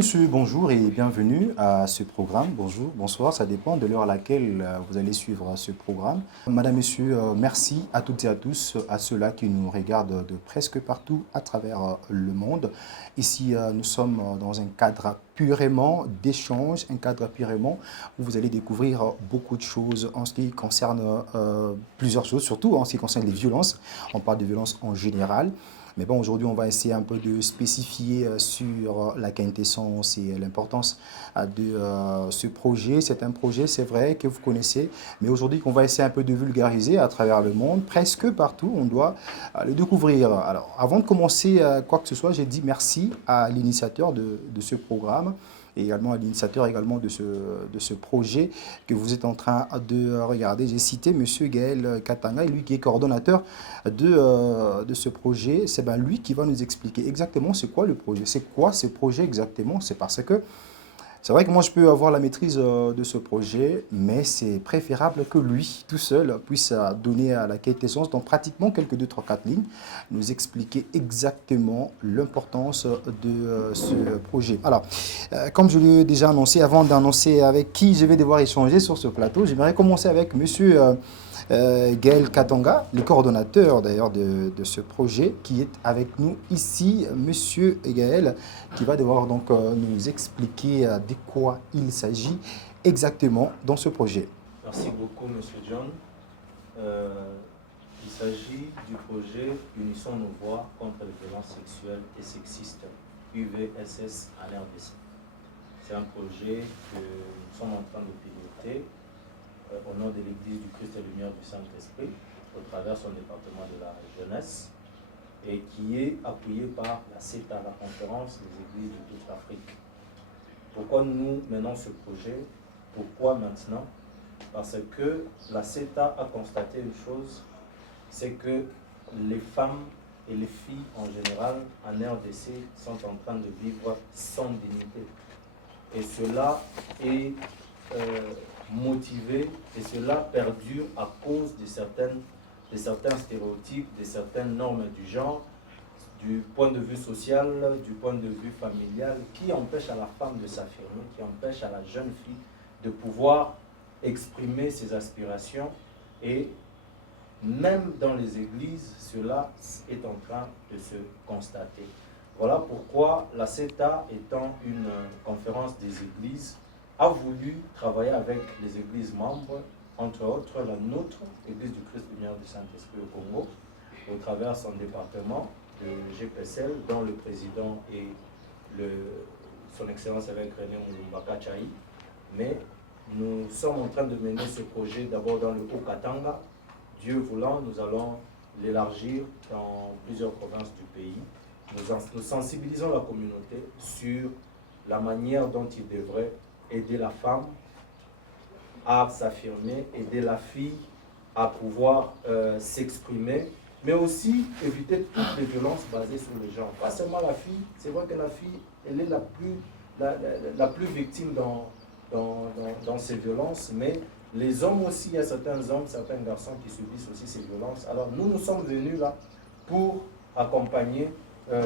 monsieur, bonjour et bienvenue à ce programme. Bonjour, bonsoir, ça dépend de l'heure à laquelle vous allez suivre ce programme. Madame, monsieur, merci à toutes et à tous, à ceux-là qui nous regardent de presque partout à travers le monde. Ici, nous sommes dans un cadre purement d'échange, un cadre purement où vous allez découvrir beaucoup de choses en ce qui concerne plusieurs choses, surtout en ce qui concerne les violences. On parle de violences en général. Mais bon, aujourd'hui, on va essayer un peu de spécifier sur la quintessence et l'importance de ce projet. C'est un projet, c'est vrai, que vous connaissez, mais aujourd'hui, qu'on va essayer un peu de vulgariser à travers le monde, presque partout, on doit le découvrir. Alors, avant de commencer quoi que ce soit, j'ai dit merci à l'initiateur de ce programme et également à l'initiateur également de ce projet que vous êtes en train de regarder. J'ai cité M. Gaël Katanga, lui qui est coordonnateur de ce projet. C'est ben lui qui va nous expliquer exactement c'est quoi le projet. C'est quoi ce projet exactement? C'est parce que c'est vrai que moi je peux avoir la maîtrise de ce projet, mais c'est préférable que lui, tout seul, puisse donner à la quintessence dans pratiquement quelques 2, 3, 4 lignes, nous expliquer exactement l'importance de ce projet. Alors, comme je l'ai déjà annoncé, avant d'annoncer avec qui je vais devoir échanger sur ce plateau, j'aimerais commencer avec monsieur Gaël Katanga, le coordonnateur d'ailleurs de ce projet, qui est avec nous ici. Monsieur Gaël, qui va devoir donc nous expliquer de quoi il s'agit exactement dans ce projet. Merci beaucoup, Monsieur John. Il s'agit du projet Unissons nos voix contre les violences sexuelles et sexistes, UVSS à l'RDC. C'est un projet que nous sommes en train de piloter au nom de l'Église du Christ et Lumière du Saint-Esprit, au travers son département de la jeunesse, et qui est appuyé par la CETA, la conférence des églises de toute l'Afrique. Pourquoi nous menons ce projet? Pourquoi maintenant? Parce que la CETA a constaté une chose, c'est que les femmes et les filles en général en RDC sont en train de vivre sans dignité. Et cela est motivé et cela perdure à cause de certains stéréotypes, de certaines normes du genre, du point de vue social, du point de vue familial, qui empêche à la femme de s'affirmer, qui empêche à la jeune fille de pouvoir exprimer ses aspirations. Et même dans les églises, cela est en train de se constater. Voilà pourquoi la CETA, étant une conférence des églises, a voulu travailler avec les églises membres, entre autres la nôtre, l'Église du Christ Lumière du Saint-Esprit au Congo, au travers son département de GPSL, dont le président est son Excellence avec René Mouloumbaka Tchaï. Mais nous sommes en train de mener ce projet d'abord dans le Haut-Katanga. Dieu voulant, nous allons l'élargir dans plusieurs provinces du pays. Nous sensibilisons la communauté sur la manière dont il devrait aider la femme à s'affirmer, aider la fille à pouvoir s'exprimer, mais aussi éviter toutes les violences basées sur le genre. Pas seulement la fille, c'est vrai que la fille, elle est la plus victime dans ces violences, mais les hommes aussi, il y a certains hommes, certains garçons qui subissent aussi ces violences. Alors nous sommes venus là pour accompagner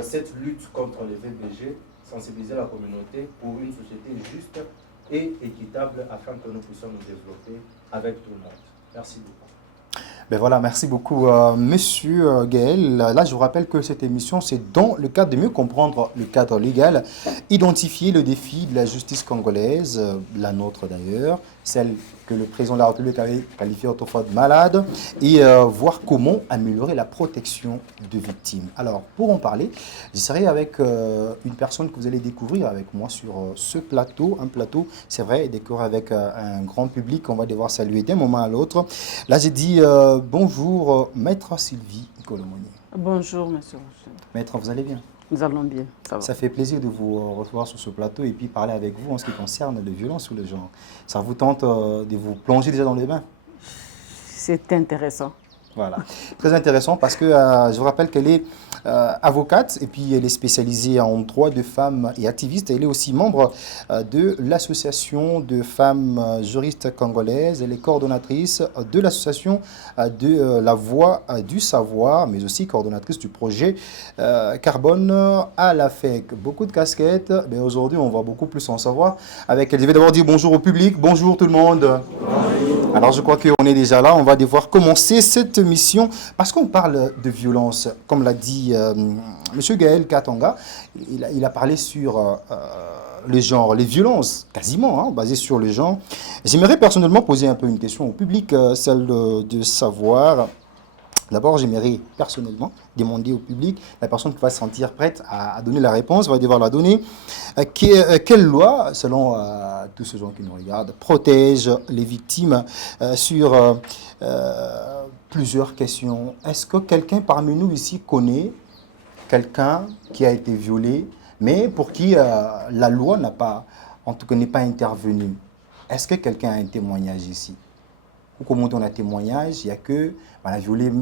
cette lutte contre les VBG, sensibiliser la communauté pour une société juste et équitable afin que nous puissions nous développer avec tout le monde. Merci beaucoup. Ben voilà, merci beaucoup, monsieur Gaël. Là, je vous rappelle que cette émission, c'est dans le cadre de mieux comprendre le cadre légal, identifier le défi de la justice congolaise, la nôtre d'ailleurs, celle que le président de la République avait qualifiée autrefois de malade, et voir comment améliorer la protection de victimes. Alors, pour en parler, je serai avec une personne que vous allez découvrir avec moi sur ce plateau, un plateau, c'est vrai, décoré avec un grand public qu'on va devoir saluer d'un moment à l'autre. Là, j'ai dit bonjour, Maître Sylvie Colomoni. Bonjour, monsieur. Maître, vous allez bien? Nous allons bien, ça va. Ça fait plaisir de vous recevoir sur ce plateau et puis parler avec vous en ce qui concerne les violences sous le genre. Ça vous tente de vous plonger déjà dans les bains? C'est intéressant. Voilà, très intéressant parce que je vous rappelle qu'elle est avocate et puis elle est spécialisée en droit de femmes et activiste. Elle est aussi membre de l'association de femmes juristes congolaises. Elle est coordonnatrice de l'association de la voix du savoir, mais aussi coordonnatrice du projet Carbone à la FEC. Beaucoup de casquettes, mais aujourd'hui on va beaucoup plus en savoir avec elle. Je vais d'abord dire bonjour au public. Bonjour tout le monde. Bonjour. Alors je crois qu'on est déjà là. On va devoir commencer cette mission parce qu'on parle de violence. Comme l'a dit M. Gaël Katanga, il a parlé sur le genre, les violences, quasiment, basées sur le genre. J'aimerais personnellement poser un peu une question au public, celle de savoir. D'abord, j'aimerais personnellement demander au public, la personne qui va se sentir prête à donner la réponse, va devoir la donner. Quelle loi, selon tous ces gens qui nous regardent, protège les victimes sur plusieurs questions? Est-ce que quelqu'un parmi nous ici connaît quelqu'un qui a été violé, mais pour qui la loi n'a pas, en tout cas, n'est pas intervenue? Est-ce que quelqu'un a un témoignage ici? Ou comment on a un témoignage, il y a que on a violé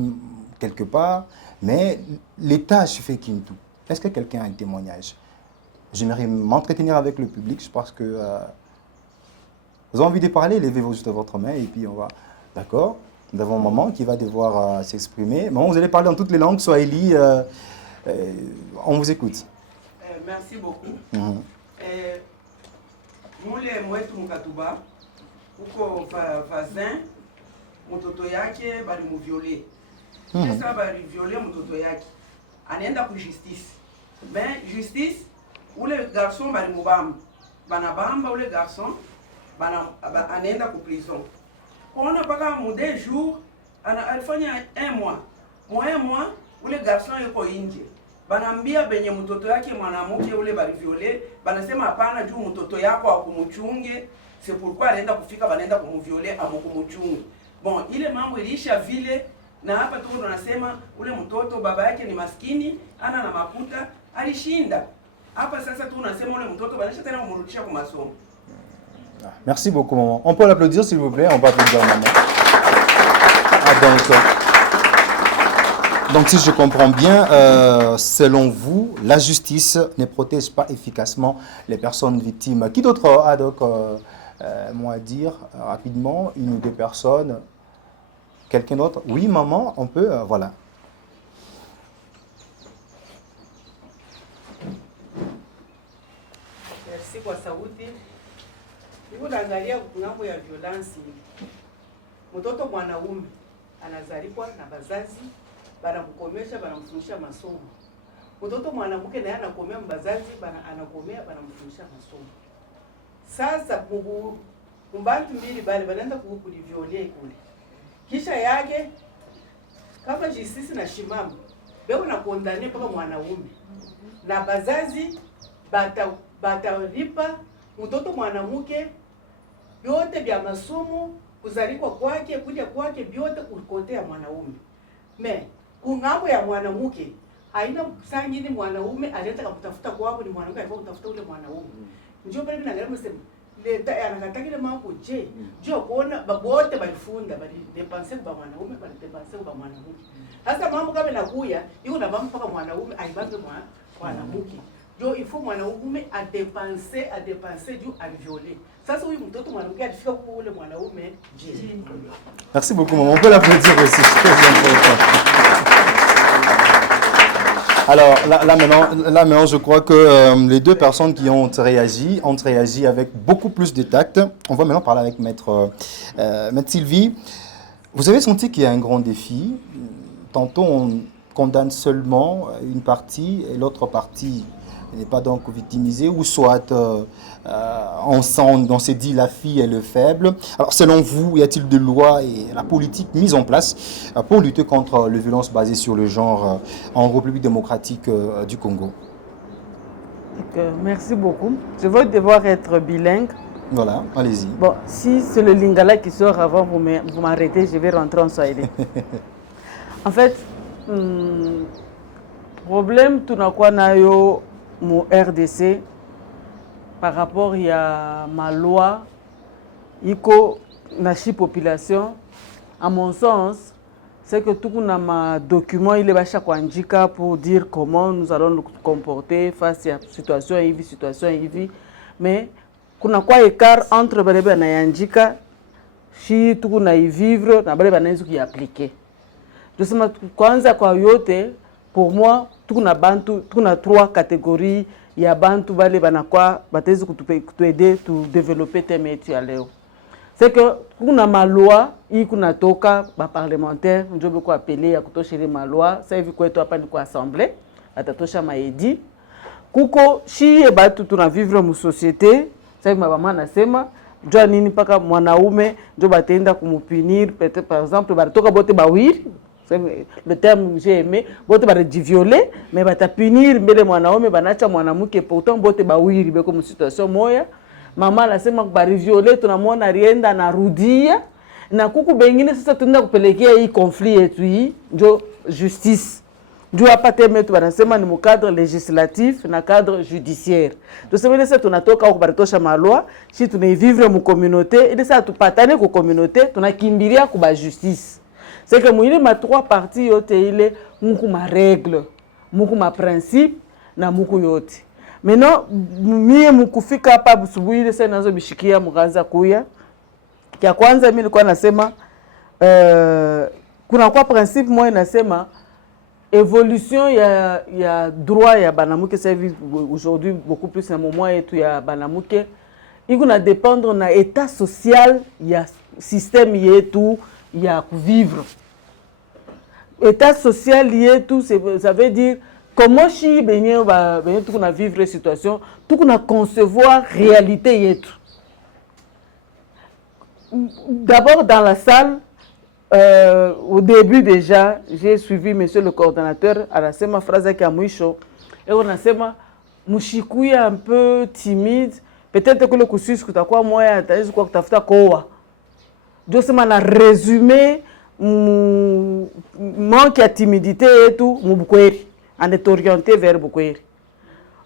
quelque part, mais l'État fait qu'il tout. Est-ce que quelqu'un a un témoignage? J'aimerais m'entretenir avec le public. Je pense que vous avez envie de parler, levez juste votre main et puis on va. D'accord? Nous avons maman qui va devoir s'exprimer. Maman, vous allez parler dans toutes les langues, Swahili. On vous écoute. Merci beaucoup. Mule mwetu mkatuba uko vazin mtoto yake balimuviole. Sasa baliviole mtoto yake. Anaenda ku justice. Mais justice ule garçon balimubamba. Banabamba ule garçon anaenda ku prison. Kuona paka mu 2 jours alifanya 1 mois. Mo 1 mois ule garçon yuko nje. Banambia benye mtoto yake mwanamke ule baliviole, banasema hapana juu mtoto yako akumuchunge, c'est pourquoi anaenda kufika banaenda kumuviole amukumuchunge. Bon, ile mambo iliisha vile na hapa tuko tunasema ule mtoto baba yake ni maskini, ana na makuta, alishinda. Hapa sasa tu tunasema ule mtoto banaisha tena kumrudisha kwa masomo. Merci beaucoup maman. On peut l'applaudir s'il vous plaît, on peut applaudir maman. Donc, si je comprends bien, selon vous, la justice ne protège pas efficacement les personnes victimes. Qui d'autre a donc, moi à dire rapidement, une ou deux personnes? Quelqu'un d'autre? Oui, maman, on peut, voilà. Merci kwa sauti. Hiyo naangalia ngambo ya violence. Mtoto mwanaume anazalikuwa na bazazi banamkomesha banamfundisha masomo. Mtoto mwanamke naye anakomea mbazazi anakomea banamfundisha masomo. Sasa mbantu mbili bali banaenda kuliviolea kule. Kisha yake kama justice na shimama beko na kondane paka mwanaume. Na bazazi batalipa mtoto mwanamke yote vya masomo, kuzalikwa kwake, kuja kwake, vyote ulikotea mwanaume. Me kungambo ya mwanamke haina sangini mwanaume alienda kumtafuta kwako, ni mwanamke alikuwa kutafuta ule mwanaume. Njoo pale ninaangalia msema leta anakatakile mambo je. Njoo kuona babote balifunda bali depenser kwa mwanaume, bali depenser kwa mwanamke. Sasa mambo kama nakuya, yuko na mambo paka mwanaume aibake mwanamke. Njoo ifu mwanaume a dépenser juu alivioler. Sasa huyu mtoto mwanamke alifika kwa ule mwanaume je. Merci beaucoup maman. On peut l'applaudir aussi. Alors là maintenant, je crois que les deux personnes qui ont réagi avec beaucoup plus de tact. On va maintenant parler avec Maître Sylvie. Vous avez senti qu'il y a un grand défi. Tantôt on condamne seulement une partie et l'autre partie n'est pas donc victimisée, ou soit on s'est dit la fille est le faible. Alors selon vous, y a-t-il de lois et la politique mise en place pour lutter contre les violences basées sur le genre en République démocratique du Congo? Merci beaucoup. Je vais devoir être bilingue. Voilà, allez-y. Bon, si c'est le lingala qui sort avant, vous m'arrêtez, je vais rentrer en swahili. En fait, problème tunakuwa nayo mu RDC par rapport à ma loi iko nashi population, à mon sens c'est que tout un document il est bacha kuandika pour dire comment nous allons nous comporter face à situation hivi, mais kuna kwa écart entre bale bana yandika shi tuku na vivre na bale bana yesu ki appliquer. Je sais kwanza kwa yote pour moi tuku na trois catégories ya bantu bale bana kwa batezi kutuaider to développer tes métiers leo. C'est que kuna maloi hii kuna toka ba parlementaire njobe ko appeler ya kutoshelea maloi sasa hivi kwetu hapa ni kwa assemblée atatosha maedi kuko shi batu tuna vivre mu société sasa hivi mama nasema jua nini paka mwanaume njo batenda kumupinir peut-être par exemple batoka bote bawiri le terme j'ai aimé bote ba violer mais bata punir mbele mwanaume banacha mwanamke pourtant bote bawiri beko mu situation moya. Mama anasema bari violer tunamwona rienda na rudia na kuku bengine sasa tunaenda kupelekea hii conflit yetu hii ndio justice ndio hapa temetu wanasema ni mkadre legislatif na cadre judiciaire. Tuseme sasa tunatoka huko baritosha malwa si tunaivivre mu communauté ile sasa tupatane ku communauté tunakimbilia ku ba justice. C'est que mwile ma trois parties yote ile muku ma règle muku ma principe na muku yote. Maintenant mie mkufika hapa busubuhi ile sasa nazo bishikia mkaanza kuya. Kia kwanza mimi nilikuwa nasema kuna kwa principe moja nasema évolution ya droit ya banamuke ça vit aujourd'hui beaucoup plus na moment yetu ya banamuke iko na dépendre na état social ya système yetu ya vivre. État social yetu ça veut dire comment si benye tout qu'on a vivre situation, tout qu'on a concevoir réalité yetu. D'abord dans la salle, au début déjà, j'ai suivi monsieur le coordonnateur à la sema phrase qui a mwisho et on a sema mushikuya un peu timide, peut-être que le cursus kutakuwa moya ataweza kwa kutafuta koa. Ndio sema na résumé manque ya timidité yetu mubukweri. On est orienté vers Bukweri.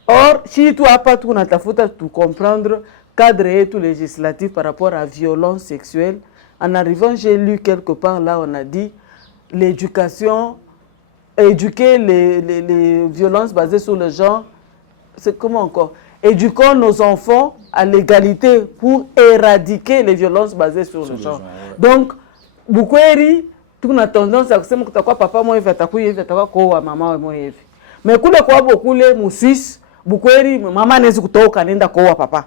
Or, si tu as pas tout natafuta tu comprendre cadre et tout législatif par rapport à violence sexuelle, en arrivant, j'ai lu quelque part là, on a dit l'éducation, éduquer les violences basées sur le genre, c'est comment encore? Éduquons nos enfants à l'égalité pour éradiquer les violences basées sur le genre. Donc, Bukweri, tout a tendance à kusema kutakuwa papa moi hivi atakuwa hivi atakuwa kwa mama moi hivi. Mais kule kwa bokule musis Bukweri mama anaweza kutoka nenda kwa papa.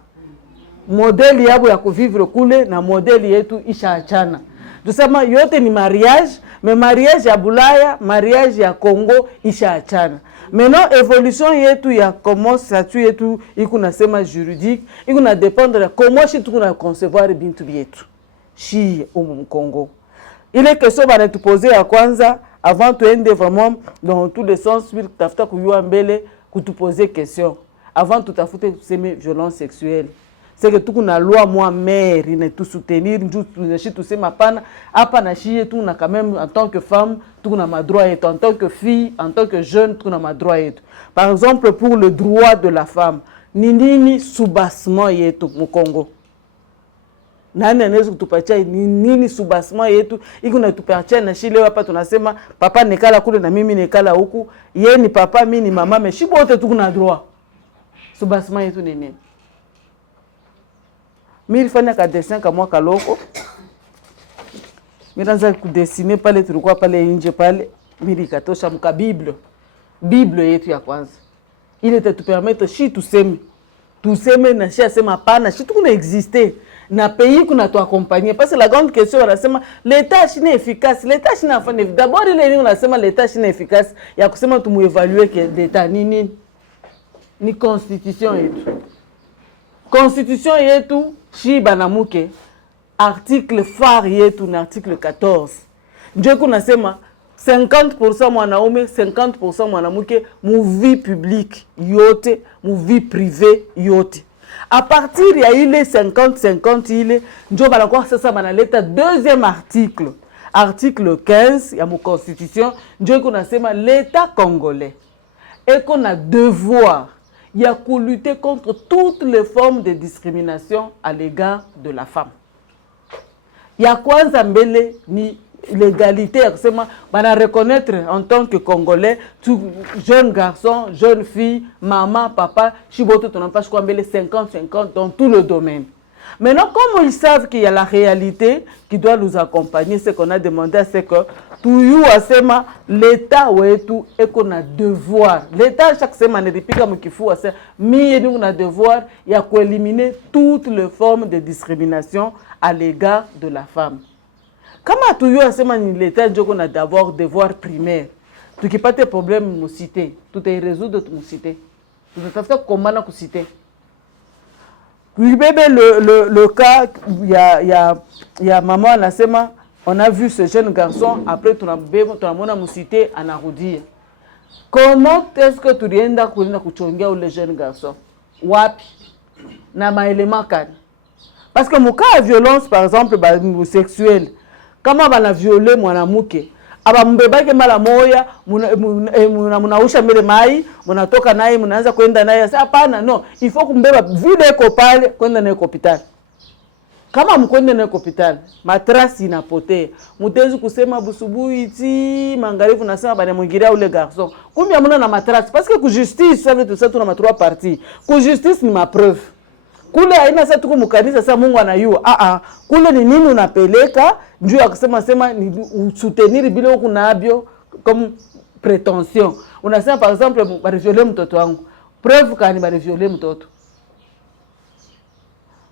Modeli yabo ya kuvivre kule na modeli yetu ishaachana. Tusema yote ni mariage, mais mariage ya Bulaya, mariage ya Congo ishaachana. Maintenant évolution yetu ya comment statut yetu iko nasema juridique, iko na dépendre de comment si tu na concevoir bintu bietu. Shi au Congo. Il est question de te poser à kwanza avant de ende vraiment dans tous les sens pour tafuta kuyua mbele kutu poser question avant tout tafuta kuseme violence sexuelle. C'est que tout kuna loi moi mère ina tout soutenir njutu tout sema pana hapa na shie tu na quand même en tant que femme tout na ma droit et en tant que fille en tant que jeune tout na ma droit et par exemple pour le droit de la femme ni nini soubassement yetu mu Congo. Nani anaweza kutupatia nini subasma yetu iko natupatia na shile hapa tunasema papa nekala kule na mimi nekala huku yeye ni papa mimi ni mama mais shibo wote tuko na droit subasma yetu ni nini mimi fanya ka dessin kama mwaka loko mimi naanza kudessiner pale tulikuwa pale nje pale mimi nikatosha mka Bible yetu ya kwanza ile tatupermettre shi tuseme na shi asema pana shi tuko na exister na pays qu'on a tout accompagné parce que la grande question on a sema l'état chine efficace l'état chine afin d'abord il est on a sema l'état chine efficace ya kusema tu mu évaluer que l'état ni constitution yetu shi banamuke article phare yetu na article 14 ndio kuna sema 50% mwanaume 50% mwanamuke mu vie publique yote mu vie privée yote. À partir ya ile 50-50 ile ndio banakuwa sasa banaleta deuxième article 15 ya mu constitution ndio kunasema l'état congolais et qu'on a devoir ya lutter contre toutes les formes de discrimination à l'égard de la femme. Ya kwanza mbele ni l'égalité, bana reconnaître en tant que Congolais, tout jeune garçon, jeune fille, maman, papa, chiboto ton empêche quoi, 50-50 dans tout le domaine. Maintenant, comme ils savent qu'il y a la réalité qui doit nous accompagner, ce qu'on a demandé, c'est que tout l'État et qu'on a devoir. L'État, chaque semaine, depuis qu'il faut, mais nous avons devoir, il y a qu'éliminer toutes les formes de discrimination à l'égard de la femme. Comment tout l'État, on a d'abord devoir primaire. Tout qui pas de problème, nous citer. Tout est résoudre, nous citer. Tout est fait comment nous citer. Le cas, il y a maman Nasema, on a vu ce jeune garçon, après tu as cité en Arudi. Comment est-ce que tu viens d'Akuchonga ou le jeune garçon? Wapi? Na ma élément kan. Parce que mon cas de violence, par exemple, sexuelle, comment on a violé mon amouke? Aba mbeba ke mala moya munausha mbele mai munatoka naye munaanza kwenda naye sasa hapana no il faut kumbeba vile iko pale kwenda naye hospitali kama mkwenda naye hospitali matrasi inapotea mutezi kusema busubuhi ti mangarifu nasema bana mwingiria ule garçon kumbe amuna na matrasi parce que ku justice ça veut tout ça tuna ma trois parties ku justice ni ma preuve kule haina sasa tuko mkanisa sasa Mungu anayua kule ni nini unapeleka njoo ya kusema ni soutenir bila huko nabio comme prétention unasema par exemple barivioler mtoto wangu preuve kani barivioler mtoto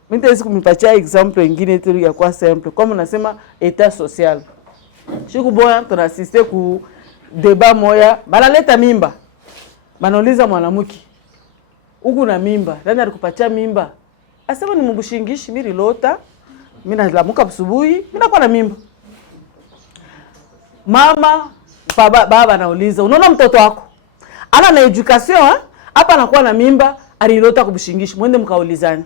mimi tezi kumipatia example nyingine tu ya kwa simple comme unasema état social shiku boya tunasiste ku débat moya banaleta mimba banauliza mwanamke huku na mimba nani alikupatia mimba asema ni mbushingishi mimi lota mimi nalamuka asubuhi mimi nakuwa na mimba mama baba nauliza unaona mtoto wako ana na education hapa anakuwa na mimba alilota kubushingishi mwende mkaulizani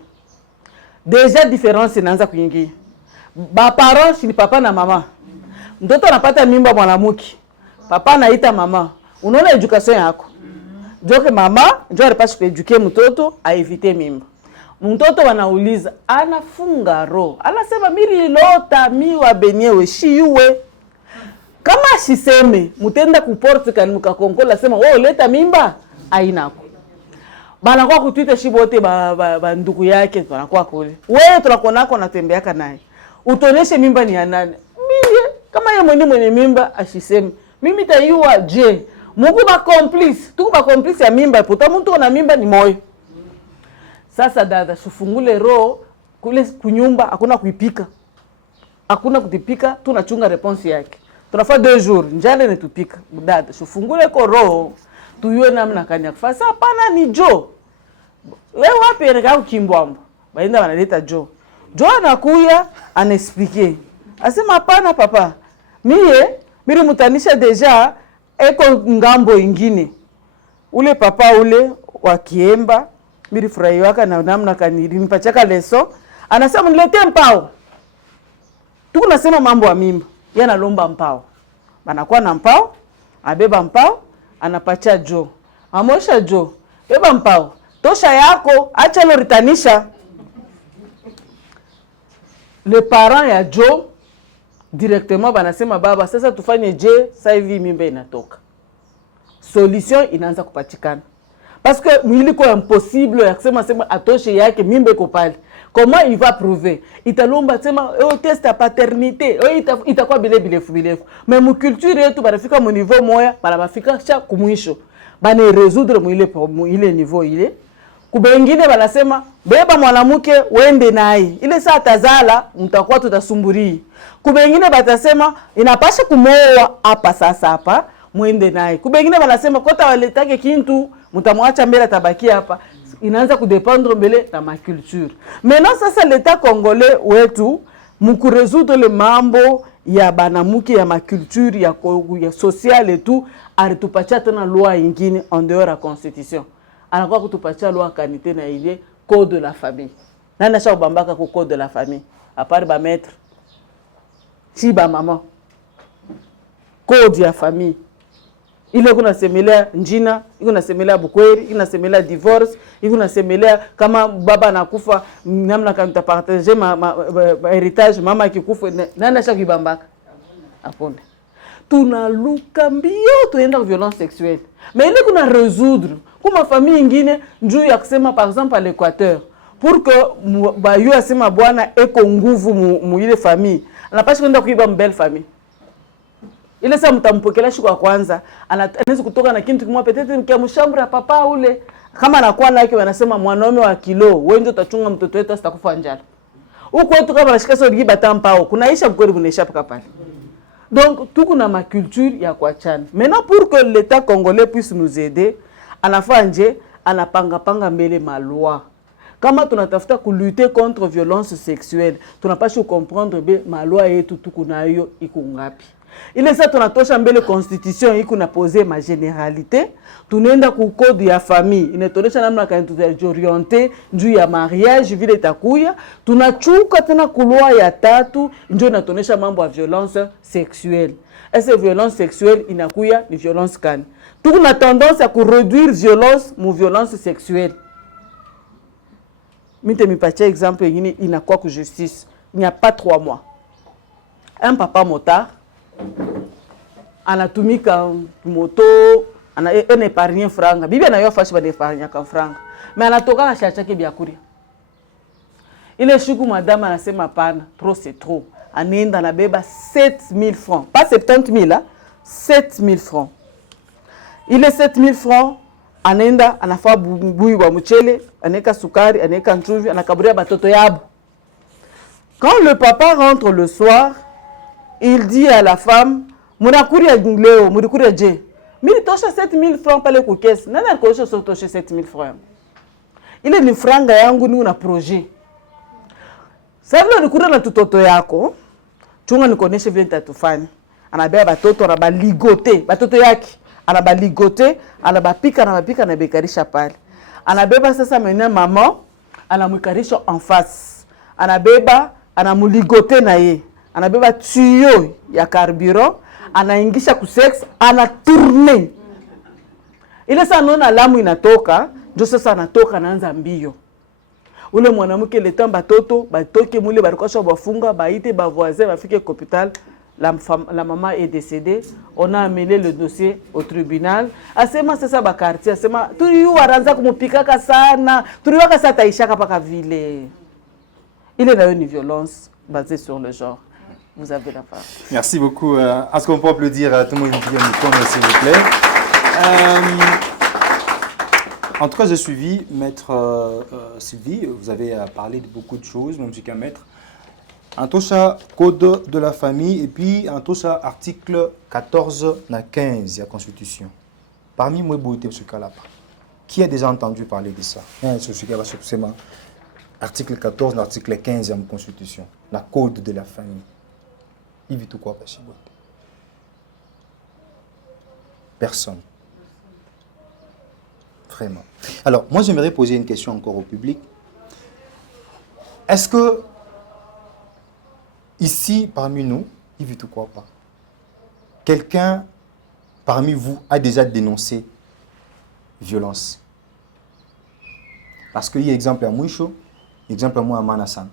deja difference inaanza kuingia ba parents ni papa na mama mtoto anapata mimba mwanamke papa anaita mama unaona education yako joke mama ndio anapaswa kueduke mtoto aevite mimba mtoto wanauliza anafunga roho anasema miri lota miwa benyewe shiwe kama shiseme mutenda kuporte kan mukakonkola sema leta mimba ainako bana kwa kutwita shibote ba ndugu yake tunakuwa kule wewe tunakonako natembeaka naye utoneshe mimba ni ya nani mimi kama yeye mwenye mimba ashiseme mimi tayua je Mungu ba complice tuko ba complice ya mimba puta mtu na mimba ni moyo sasa dada sufungule roho kule kunyumba hakuna kuipika hakuna kutipika tunachunga response yake tunafaa 2 jours njale netupika dada sufungule ko roho tuyue namna kanya kufasa hapana ni jo leo wapi ereka ukimbwambo baenda wanaleta jo anakuya anexpliquer asema hapana papa miri mutanisha deja eko ngambo ingine ule papa ule wakiemba miri furahi waka na namna kaniri nipachaka leso anasema niletee mpao tuko nasema mambo ya mimba yana lomba mpao banakuwa na mpao abeba mpao anapacha jo amosha jo beba mpao tosha yako acha lo ritanisha le parent ya jo directement banasema baba sasa tufanye je sasa hivi mimba inatoka solution inaanza kupatikana parce que mwili ko impossible ya kusema atoshe yake mimba iko pale comment il va prouver italomba sema test ya paternité itakuwa bilefu mais mu culture yetu barafika mu niveau moya barafika cha kumwisho bana résoudre mu ile niveau ile kubengine banasema beba mwanamke wende naye ile saa tazala mtakuwa tutasumburi kubengine batasema inapasha kumoa hapa sasa hapa mwende naye kubengine banasema kota waletake kintu mtamwacha mbele tabaki hapa inaanza kudependre mbele na ma culture maintenant sasa l'état congolais wetu mkuresoudre le mambo ya banamuke ya ma culture ya social et tout alitupatia tena loi nyingine en dehors la constitution anakuwa kutupatia loi kanité na ile code de la famille nani acha ubambaka ku code de la famille à part ba maître si ba maman code ya famille ile kuna semelea njina iko nasemelea bukweri iko nasemelea divorce iko nasemelea kama baba anakufa namna kama mtapartager heritage mama akikufa nani acha kibambaka apone. Tunaluka mbio tuenda violence sexuelle. Mais ile kuna résoudre. Kuma famille ingine njoo ya kusema par exemple à l'Équateur pour que bayo asema bwana eko nguvu mu ile famille. Anapaswa kwenda kuiba mbele famille. Ile saa mtampokela siku ya kwanza, anaweza kutoka na kitu kimoja petete mkiamshambra papa ule. Kama anakuwa nake wanasema mwanaume wa kilo, wewe ndio utachunga mtoto wetu asitakufa njala. Huko wetu kama nashika sio digiba tampao, kunaisha bukori kunaisha paka pale. Donc tuko na ma culture ya kuachana. Maintenant pour que l'État congolais puisse nous aider, anafaa nje anapanga mbele maloi. Kama tunatafuta lutter contre violence sexuelle, tunapaswa comprendre be maloi yetu tuko nayo iko ngapi. Ile sasa tunatosha mbele constitution iko na poser ma généralité, tunaenda ku code ya famille, inatonesha namna kani tutajiorienter njuu ya mariage vile itakuya, tunachuka tena kulwa ya tatu ndio inatonesha mambo ya violence sexuelle. Ese violence sexuelle inakuya ni violence kani? Tuko na tendance à réduire violence mu violence sexuelle. Mite mipatia exemple yingine inakuwa ku justice. Il n'y a pas 3 mois. Un papa motard anatumika moto ana épargne franga. Bibi anayo fashi ba épargne ka franga. Mais anatoka na chacha ke biakuria. Ile shuku madame anasema pana, trop c'est trop. Anaenda na beba 7000 francs. Pas 70000 hein. 7000 francs. Ile 7000 francs anaenda anafaa buyi wa mchele, aneka sukari, aneka nchumvi, anakaburia batoto yabo. Quand le papa rentre le soir, il dit à la femme, "Munakuria leo, murikuria je. Mimi tosha 7000 francs pale ku kesi. Nani alikosha so tosha 7000 francs? Ile ni franga yangu ni una projet. Sasa nikura na tutoto yako, chunga nikoneshe vile nitatufanya." Anabeba batoto na baligote, batoto yake. Anabaligote, anabapika na bekarisha pale. Anabeba sasa mwenye mama, anamwikarisha en face. Anabeba, anamuligote na ye. Anabeba tuyau ya carburant, anaingisha ku sex, anatourne. Ile saa nona lamu inatoka, ndio sasa anatoka anaanza mbio. Ule mwanamke leta batoto, batoke mule barikosha bafunga, baite ba voisin bafike hospital. La maman est décédée, on a amené le dossier au tribunal. Asema sasa ba quartier, asema tuyu waranza kumupika sana, tuliwaka sasa taishaka paka vile. Il est là une violence basée sur le genre. Vous avez la parole. Merci beaucoup. Est-ce qu'on peut applaudir tout le monde qui vient nous prendre, s'il vous plaît? En tout cas, j'ai suivi Maître Sylvie. Vous avez parlé de beaucoup de choses, même si qu'un maître. En tout ça, code de la famille, et puis en tout ça, article 14 à 15 de la Constitution. Parmi moi, ce cas-là, qui a déjà entendu parler de ça? Article 14, article 15 de la Constitution, la code de la famille. Il vit tout quoi, personne. Vraiment. Alors, moi, j'aimerais poser une question encore au public. Est-ce que ici, parmi nous, il vit tout quoi pas? Quelqu'un parmi vous a déjà dénoncé violence? Parce qu'il y a exemple à Mouicho, exemple à moi à Manassan.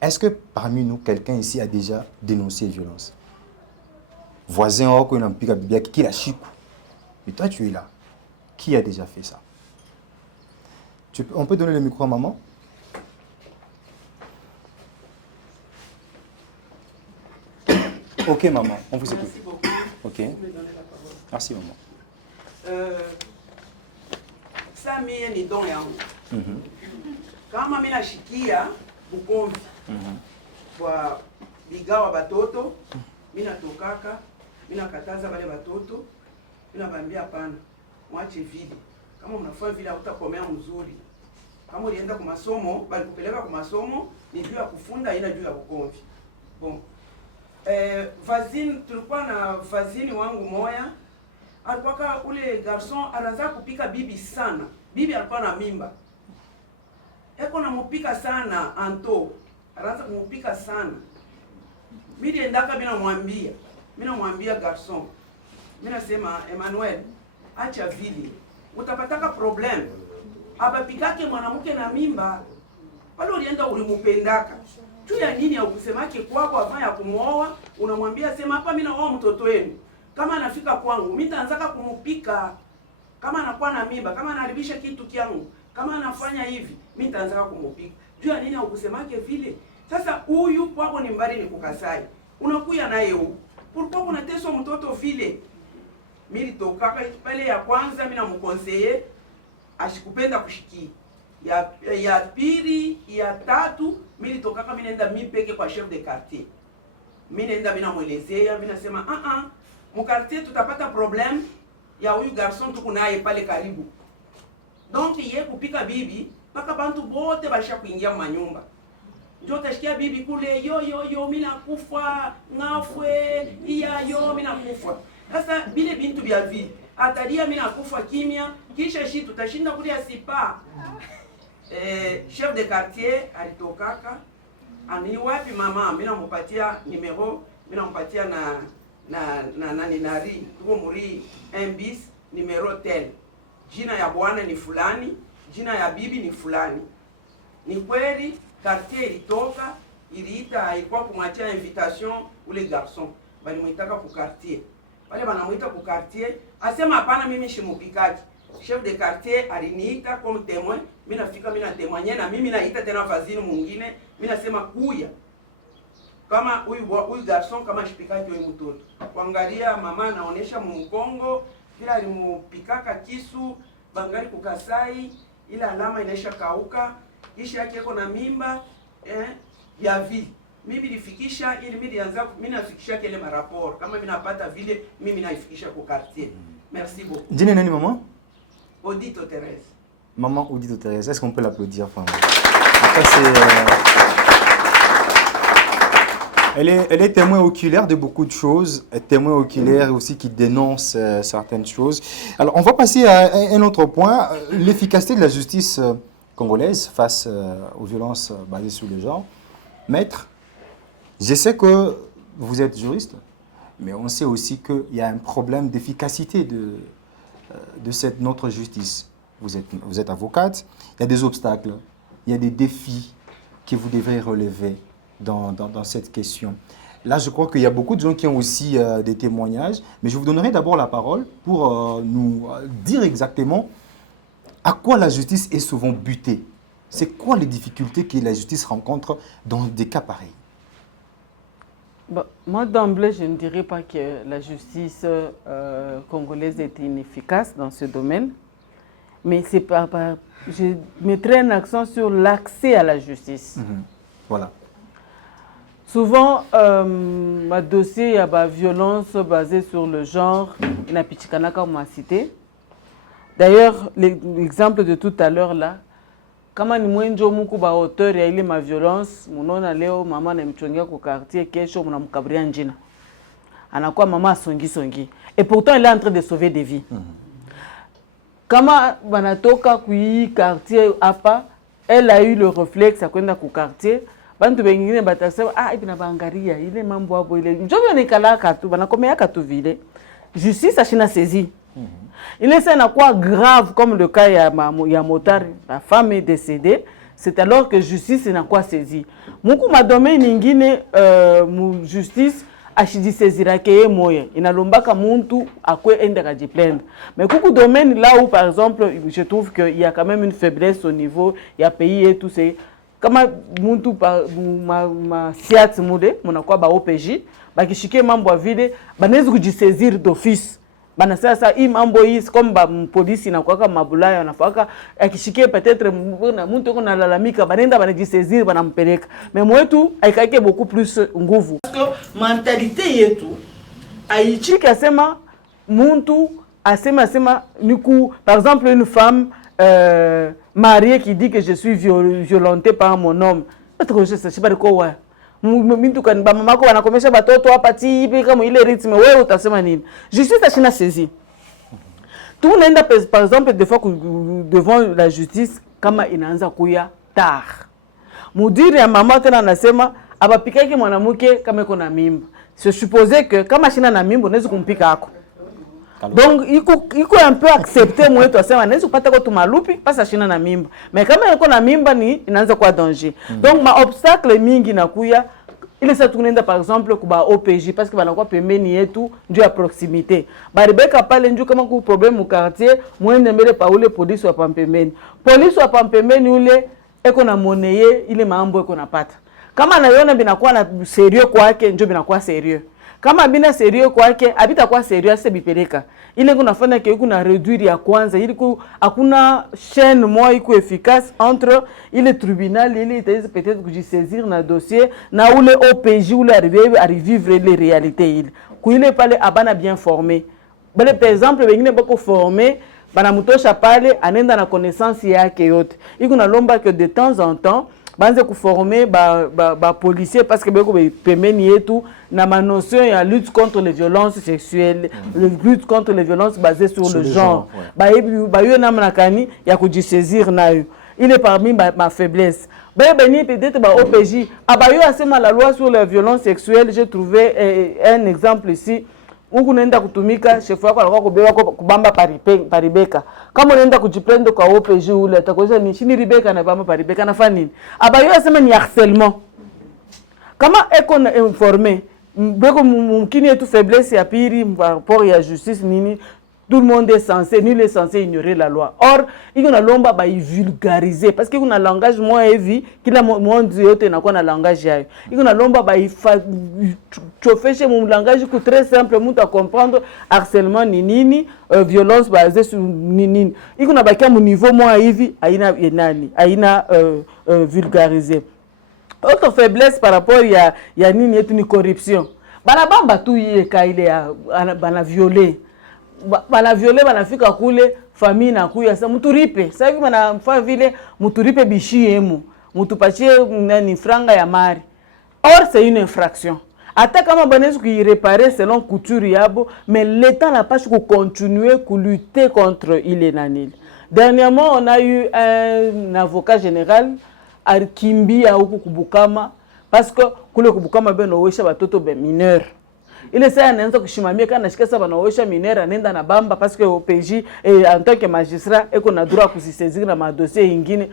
Est-ce que parmi nous, quelqu'un ici a déjà dénoncé violence? Voisin, qui a chico. Mais toi, tu es là. Qui a déjà fait ça? On peut donner le micro à maman? Ok, maman, on vous écoute. Merci beaucoup. Ok. Merci, maman. Ça, mie ni don yangu. Kama mimi nashikia Bukombe kwa bigawa batoto, mimi natokaka, mimi nakataza wale batoto, mimi nabaambia hapana, mwache vile. Kama mnafanya vile hutakomea mzuri. Kama ulienda kwa masomo, bali kupeleka kwa masomo, ni juu ya kufunda ila juu ya Bukombe. Bon. Vazini, tulikuwa na vazini wangu moya, alikuwa ule garçon anaanza kupika bibi sana. Bibi alikuwa na mimba. Eko na mupika sana anto. Anaanza kumupika sana. Mimi ndaka mimi namwambia garçon. Mimi nasema Emmanuel, acha vile. Utapataka problem. Abapikake mwanamke na mimba. Pale ulienda ulimupendaka. Tu ya nini ya kusemake kwako avant ya kumwoa, unamwambia sema hapa mimi naoa mtoto wenu. Kama anafika kwangu, mimi nitaanzaka kumupika. Kama anakuwa na mimba, kama anaharibisha kitu kyangu, kama anafanya hivi, mimi nitaanzaka kumupika. Juu ya nini ya kusemake vile? Sasa huyu kwako ni mbali ni kukasai. Unakuya naye huko. Pourquoi unateswa mtoto vile? Mimi tokaka pale ya kwanza mimi namkonseye ashikupenda kushiki. Ya pili, ya tatu, mimi tokaka mimi naenda mimi peke kwa chef de quartier. Mimi naenda mimi namuelezea, mimi nasema mu quartier tutapata problem ya huyu garçon tuko naye pale karibu. Donc yeye kupika bibi, mpaka bantu bote basha kuingia manyumba. Ndio utashikia bibi kule yo mimi nakufa, ngafwe, yo mimi nakufa. Sasa bile bintu vya vile, atalia mimi nakufa kimya, kisha shi tutashinda kule asipa. Chef de quartier alitokaka, ani wapi mama, mimi nampatia numero, mimi nampatia na nani nari, tuko muri 1 bis numero tel. Jina ya bwana ni fulani, jina ya bibi ni fulani. Ni kweli quartier ilitoka, iliita ilikuwa kumwachia invitation ule garçon. Bali muitaka ku quartier. Wale banamuita ku quartier, asema hapana mimi shimupikaji. Chef de quartier aliniita comme témoin, mimi nafika mimi na témoigner na mimi naita tena fazini mwingine, mimi nasema kuya. Kama huyu garçon kama shipikaji wa mtoto. Kuangalia mama anaonesha mkongo, bila alimupikaka kisu, bangali kukasai, ila alama inaisha kauka, kisha yake iko na mimba ya vile. Mimi nilifikisha ili mimi nianza mimi nafikisha kile maraport. Kama mimi napata vile mimi naifikisha kwa quartier. Merci beaucoup. Jina nani maman? Odito Thérèse. Maman Odito Thérèse, est-ce qu'on peut l'applaudir enfin? Après c'est elle est témoin oculaire de beaucoup de choses, témoin oculaire aussi qui dénonce certaines choses. Alors, on va passer à un autre point, l'efficacité de la justice congolaise face aux violences basées sur le genre. Maître, je sais que vous êtes juriste, mais on sait aussi qu'il y a un problème d'efficacité de notre justice. Vous êtes avocate, il y a des obstacles, il y a des défis que vous devez relever dans cette question. Là, je crois qu'il y a beaucoup de gens qui ont aussi des témoignages, mais je vous donnerai d'abord la parole pour nous dire exactement à quoi la justice est souvent butée. C'est quoi les difficultés que la justice rencontre dans des cas pareils? Bon, moi, d'emblée, je ne dirais pas que la justice congolaise est inefficace dans ce domaine, mais c'est pas, je mettrai un accent sur l'accès à la justice. Voilà. Souvent, ma dossier, il y a la violence basée sur le genre, il y a Pichikanaka m'a cité. D'ailleurs, l'exemple de tout à l'heure là, kama ni mwenjo muku ba auteur ya ile ma violence, munona leo mama na mchongia kwa quartier, kesho mnamkabria njina. Anakuwa mama songi. Et pourtant, il est en train de sauver des vies. Kama banatoka kui quartier hapa, elle a eu le réflexe à kwenda ku quartier. Bantu bengine batasema ibina bangaria ile mambo hapo ile njoo nikala katu banakomea katu vile justice ashina saisi ile ça quoi grave comme le cas ya motari, la femme est décédée, c'est alors que justice n'a quoi saisi muku madomaine nyingine mu justice ashidi saisira ke moya inalombaka muntu akwe enda kajiplaindre, mais kuku domaine là où par exemple je trouve que il y a quand même une faiblesse au niveau il y a pays et tout c'est kama muntu ma siat mude munakuwa ba OPJ bakishike mambo ya vile banaweza kujisaisir d'office bana sasa hii mambo hii comme ba polisi inakuwa kama mabulaya wanafaka akishike peut-être muntu yuko nalalamika banenda banajisaisir banampeleka mais mwetu aikake beaucoup plus nguvu parce que mentalité yetu aichiki asema muntu asema niku par exemple une femme mariée qui dit que je suis violentée par mon homme. Je sais pas de quoi. Mintu kan ba mama ko wanakomesha batoto hapa tipi kama ile rythme wewe utasema nini? Justice ashina saisi. Tout naenda par exemple des fois devant la justice kama inaanza kuya tard. Mudiri ya mama tena anasema abapikake mwanamke kama iko na mimba. C'est supposé que kama shina na mimba unaweza kumpika hako. Donc iko un peu accepter mwetu asema nezi kupata kwa tumalupi pasa shina na mimba. Mais kama yako na mimba ni inaanza kwa danger. Donc ma obstacle mingi nakuya ile sa tunaenda par exemple kuba OPJ parce que banakuwa pembeni yetu ndio ya proximité. Baribeka pale ndio kama ku problème mu quartier mwende mbele pa ule polisi wa pembeni. Polisi wa pembeni ule eko na moneye ile mambo eko napata. Kama anaiona binakuwa na sérieux kwake ndio binakuwa sérieux. Kama bina sérieux kwake abita kwa sérieux ase bipeleka. Ile kunafanya ke kuna réduire ya kwanza ili hakuna chaîne moja iko efficace entre ile tribunal ile itaweza peut-être kujisaisir na dossier na ule OPJ ule arriver les réalités ile. Kuile pale abana bien formé. Bale par exemple wengine bako formé bana mutosha pale anenda na connaissance yake yote. Iko na lomba que de temps en temps banze kuformer ba policier parce que beko pembeni yetu na ma notion ya lutte contre les violences sexuelles, lutte contre les violences basées sur le genre. Ba yo na mnakani ya kujisaisir nayo. Il est parmi ma faiblesse. Beni peut-être ba OPJ abayo asema la loi sur les violences sexuelles, j'ai trouvé un exemple ici. Uku nenda kutumika chef wako alikuwa kubewa kubamba paribeka. Kama unaenda kujiplende kwa OPJ ule atakuonyesha ni shini Rebecca na bamba paribeka na fanya nini? Abayo asema ni harcèlement. Kama eko na informé, beko mumkini yetu faiblesse ya piri par rapport ya justice nini, tout le monde est censé, nul est censé ignorer la loi. Or, il y a lomba ba vulgariser parce qu'il y a un langage moins évi, qu'il a monde yote na kwa na langage yayo. Il y a lomba ba chauffer chez mon langage qui très simple pour à comprendre harcèlement ni nini, violence basée sur ni nini. Il y a ba mon niveau moins évi, aina yenani, aina vulgariser. Autre faiblesse par rapport ya nini yetu ni corruption. Bana bamba tu yé ka ile ya bana violer. Bana violer banafika kule famille na kuya sa muturipe sasa hivi banafanya vile muturipe bishi yemu mutupatie nani franga ya mari. Or c'est une infraction. Ata kama banaweza kuireparer selon couture yabo, mais l'État n'a pas pu continuer à lutter contre ile nanil. Dernièrement, on a eu un avocat général Kimbia huko Kubukama parce que kule Kubukama beno wesha batoto be mineur. Ile saa anaanza kushimamia kana shika sasa banaosha minera nenda na bamba parce que OPJ en tant que magistrat eko na droit kusisaisir na madossier ingine.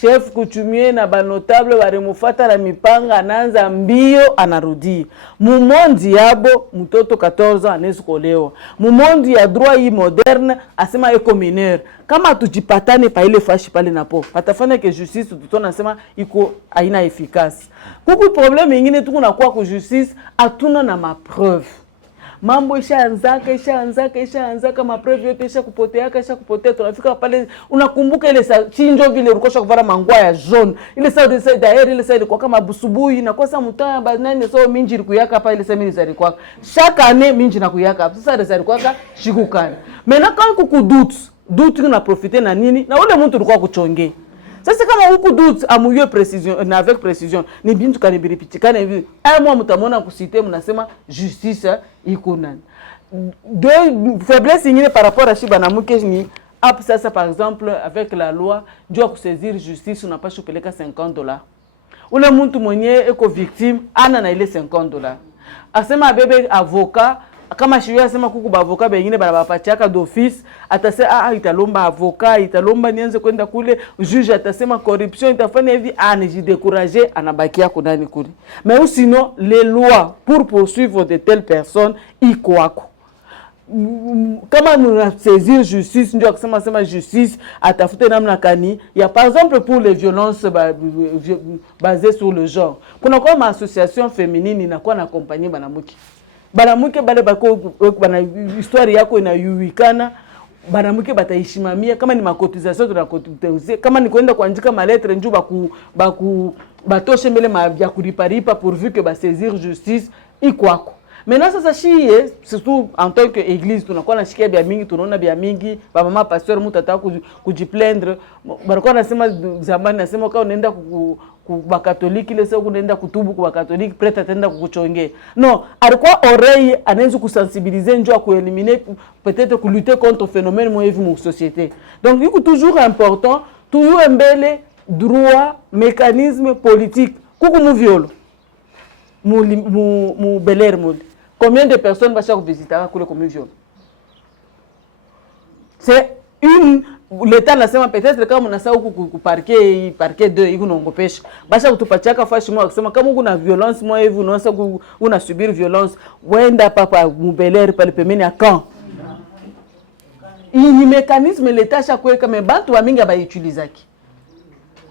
Chef kutumie na banotable baremufata la mipanga anaanza mbio anarudi. Mumondi yabo mtoto 14 anaweza kuolewa. Mumondi ya droit hii moderne asema eko mineur. Kama tujipatane pa ile fashi pale napo. Patafanya ke justice tutona nasema iko haina efficace. Kuku problème ingine tuko na kwa ku justice atuna na mapreuve. Mambo ishaanzaka mapreuve yote isha kupotea tunafika pale unakumbuka ile saa chinjo vile ulikosha kuvara mangwa ya jaune ile saa daeri ile saa ilikuwa kama busubuhi na kwa saa mtaa banani so minji ilikuyaka hapa ile saa mimi zalikuwa chaque année minji na kuyaka sasa zalikuwa shikukana mena quand kukudutu dutu na profiter na nini na ule mtu ulikuwa kuchonge. Sasa kama huku doute amuyo précision na avec précision ni bintu kanibiripitikana hivi mwa mtamona kusite mnasema justice iko nani. Deux faiblesse ingine par rapport à shiba na muke ni hapo sasa par exemple avec la loi ndio kusaisir justice unapaswa kupeleka $50. Ule mtu mwenye eko victime ana na ile $50. Asema bebe avocat kama shiyo asema kuku ba avocat bengine banabapatiaka d'office atasema italomba avocat italomba nianze kwenda kule juge atasema corruption itafanya hivi anijidécourager anabakia kunani kule. Mais sinon les lois pour poursuivre de telles personnes iko wako. Kama nous saisir justice ndio akisema justice atafute namna kani ya par exemple pour les violences basées sur le genre. Kuna kwa association féminine inakuwa na accompagner banamuki. Banamuke bale bako bana histoire yako inayuikana banamuke bataishimamia kama ni makotisation tunakotize kama ni kwenda kuandika maletre njoo batoshe mbele ya kuliparipa pourvu que ba saisir justice ikwako. Maintenant sasa shie surtout en tant que église tunakuwa na shikia bia mingi tunaona bia mingi ba mama pasteur mutata kujiplaindre barako nasema zamani nasema kama unaenda ba catholique ile sasa unaenda kutubu kwa catholique prêtre ataenda kukuchongea. Non, alikuwa oreille anaanza kusensibiliser njoo kueliminer peut-être ku lutter contre phénomène mo hivi mu société. Donc iko toujours important toujours mbele droit mécanisme politique kuku mu violo mu beler mu. Combien de personnes va chaque visiter kule comme viol? C'est une l'État nasema peut-être kama unasahau kuparke 2 hivi unaongopesha basha kutupachaka fashi mwa kusema kama kuna violence mwa hivi unaanza unasubiri violence wenda papa mubeleri pale pembeni ya camp. Hii ni mécanisme l'État chakweka mais bantu ba mingi ba utilizaki.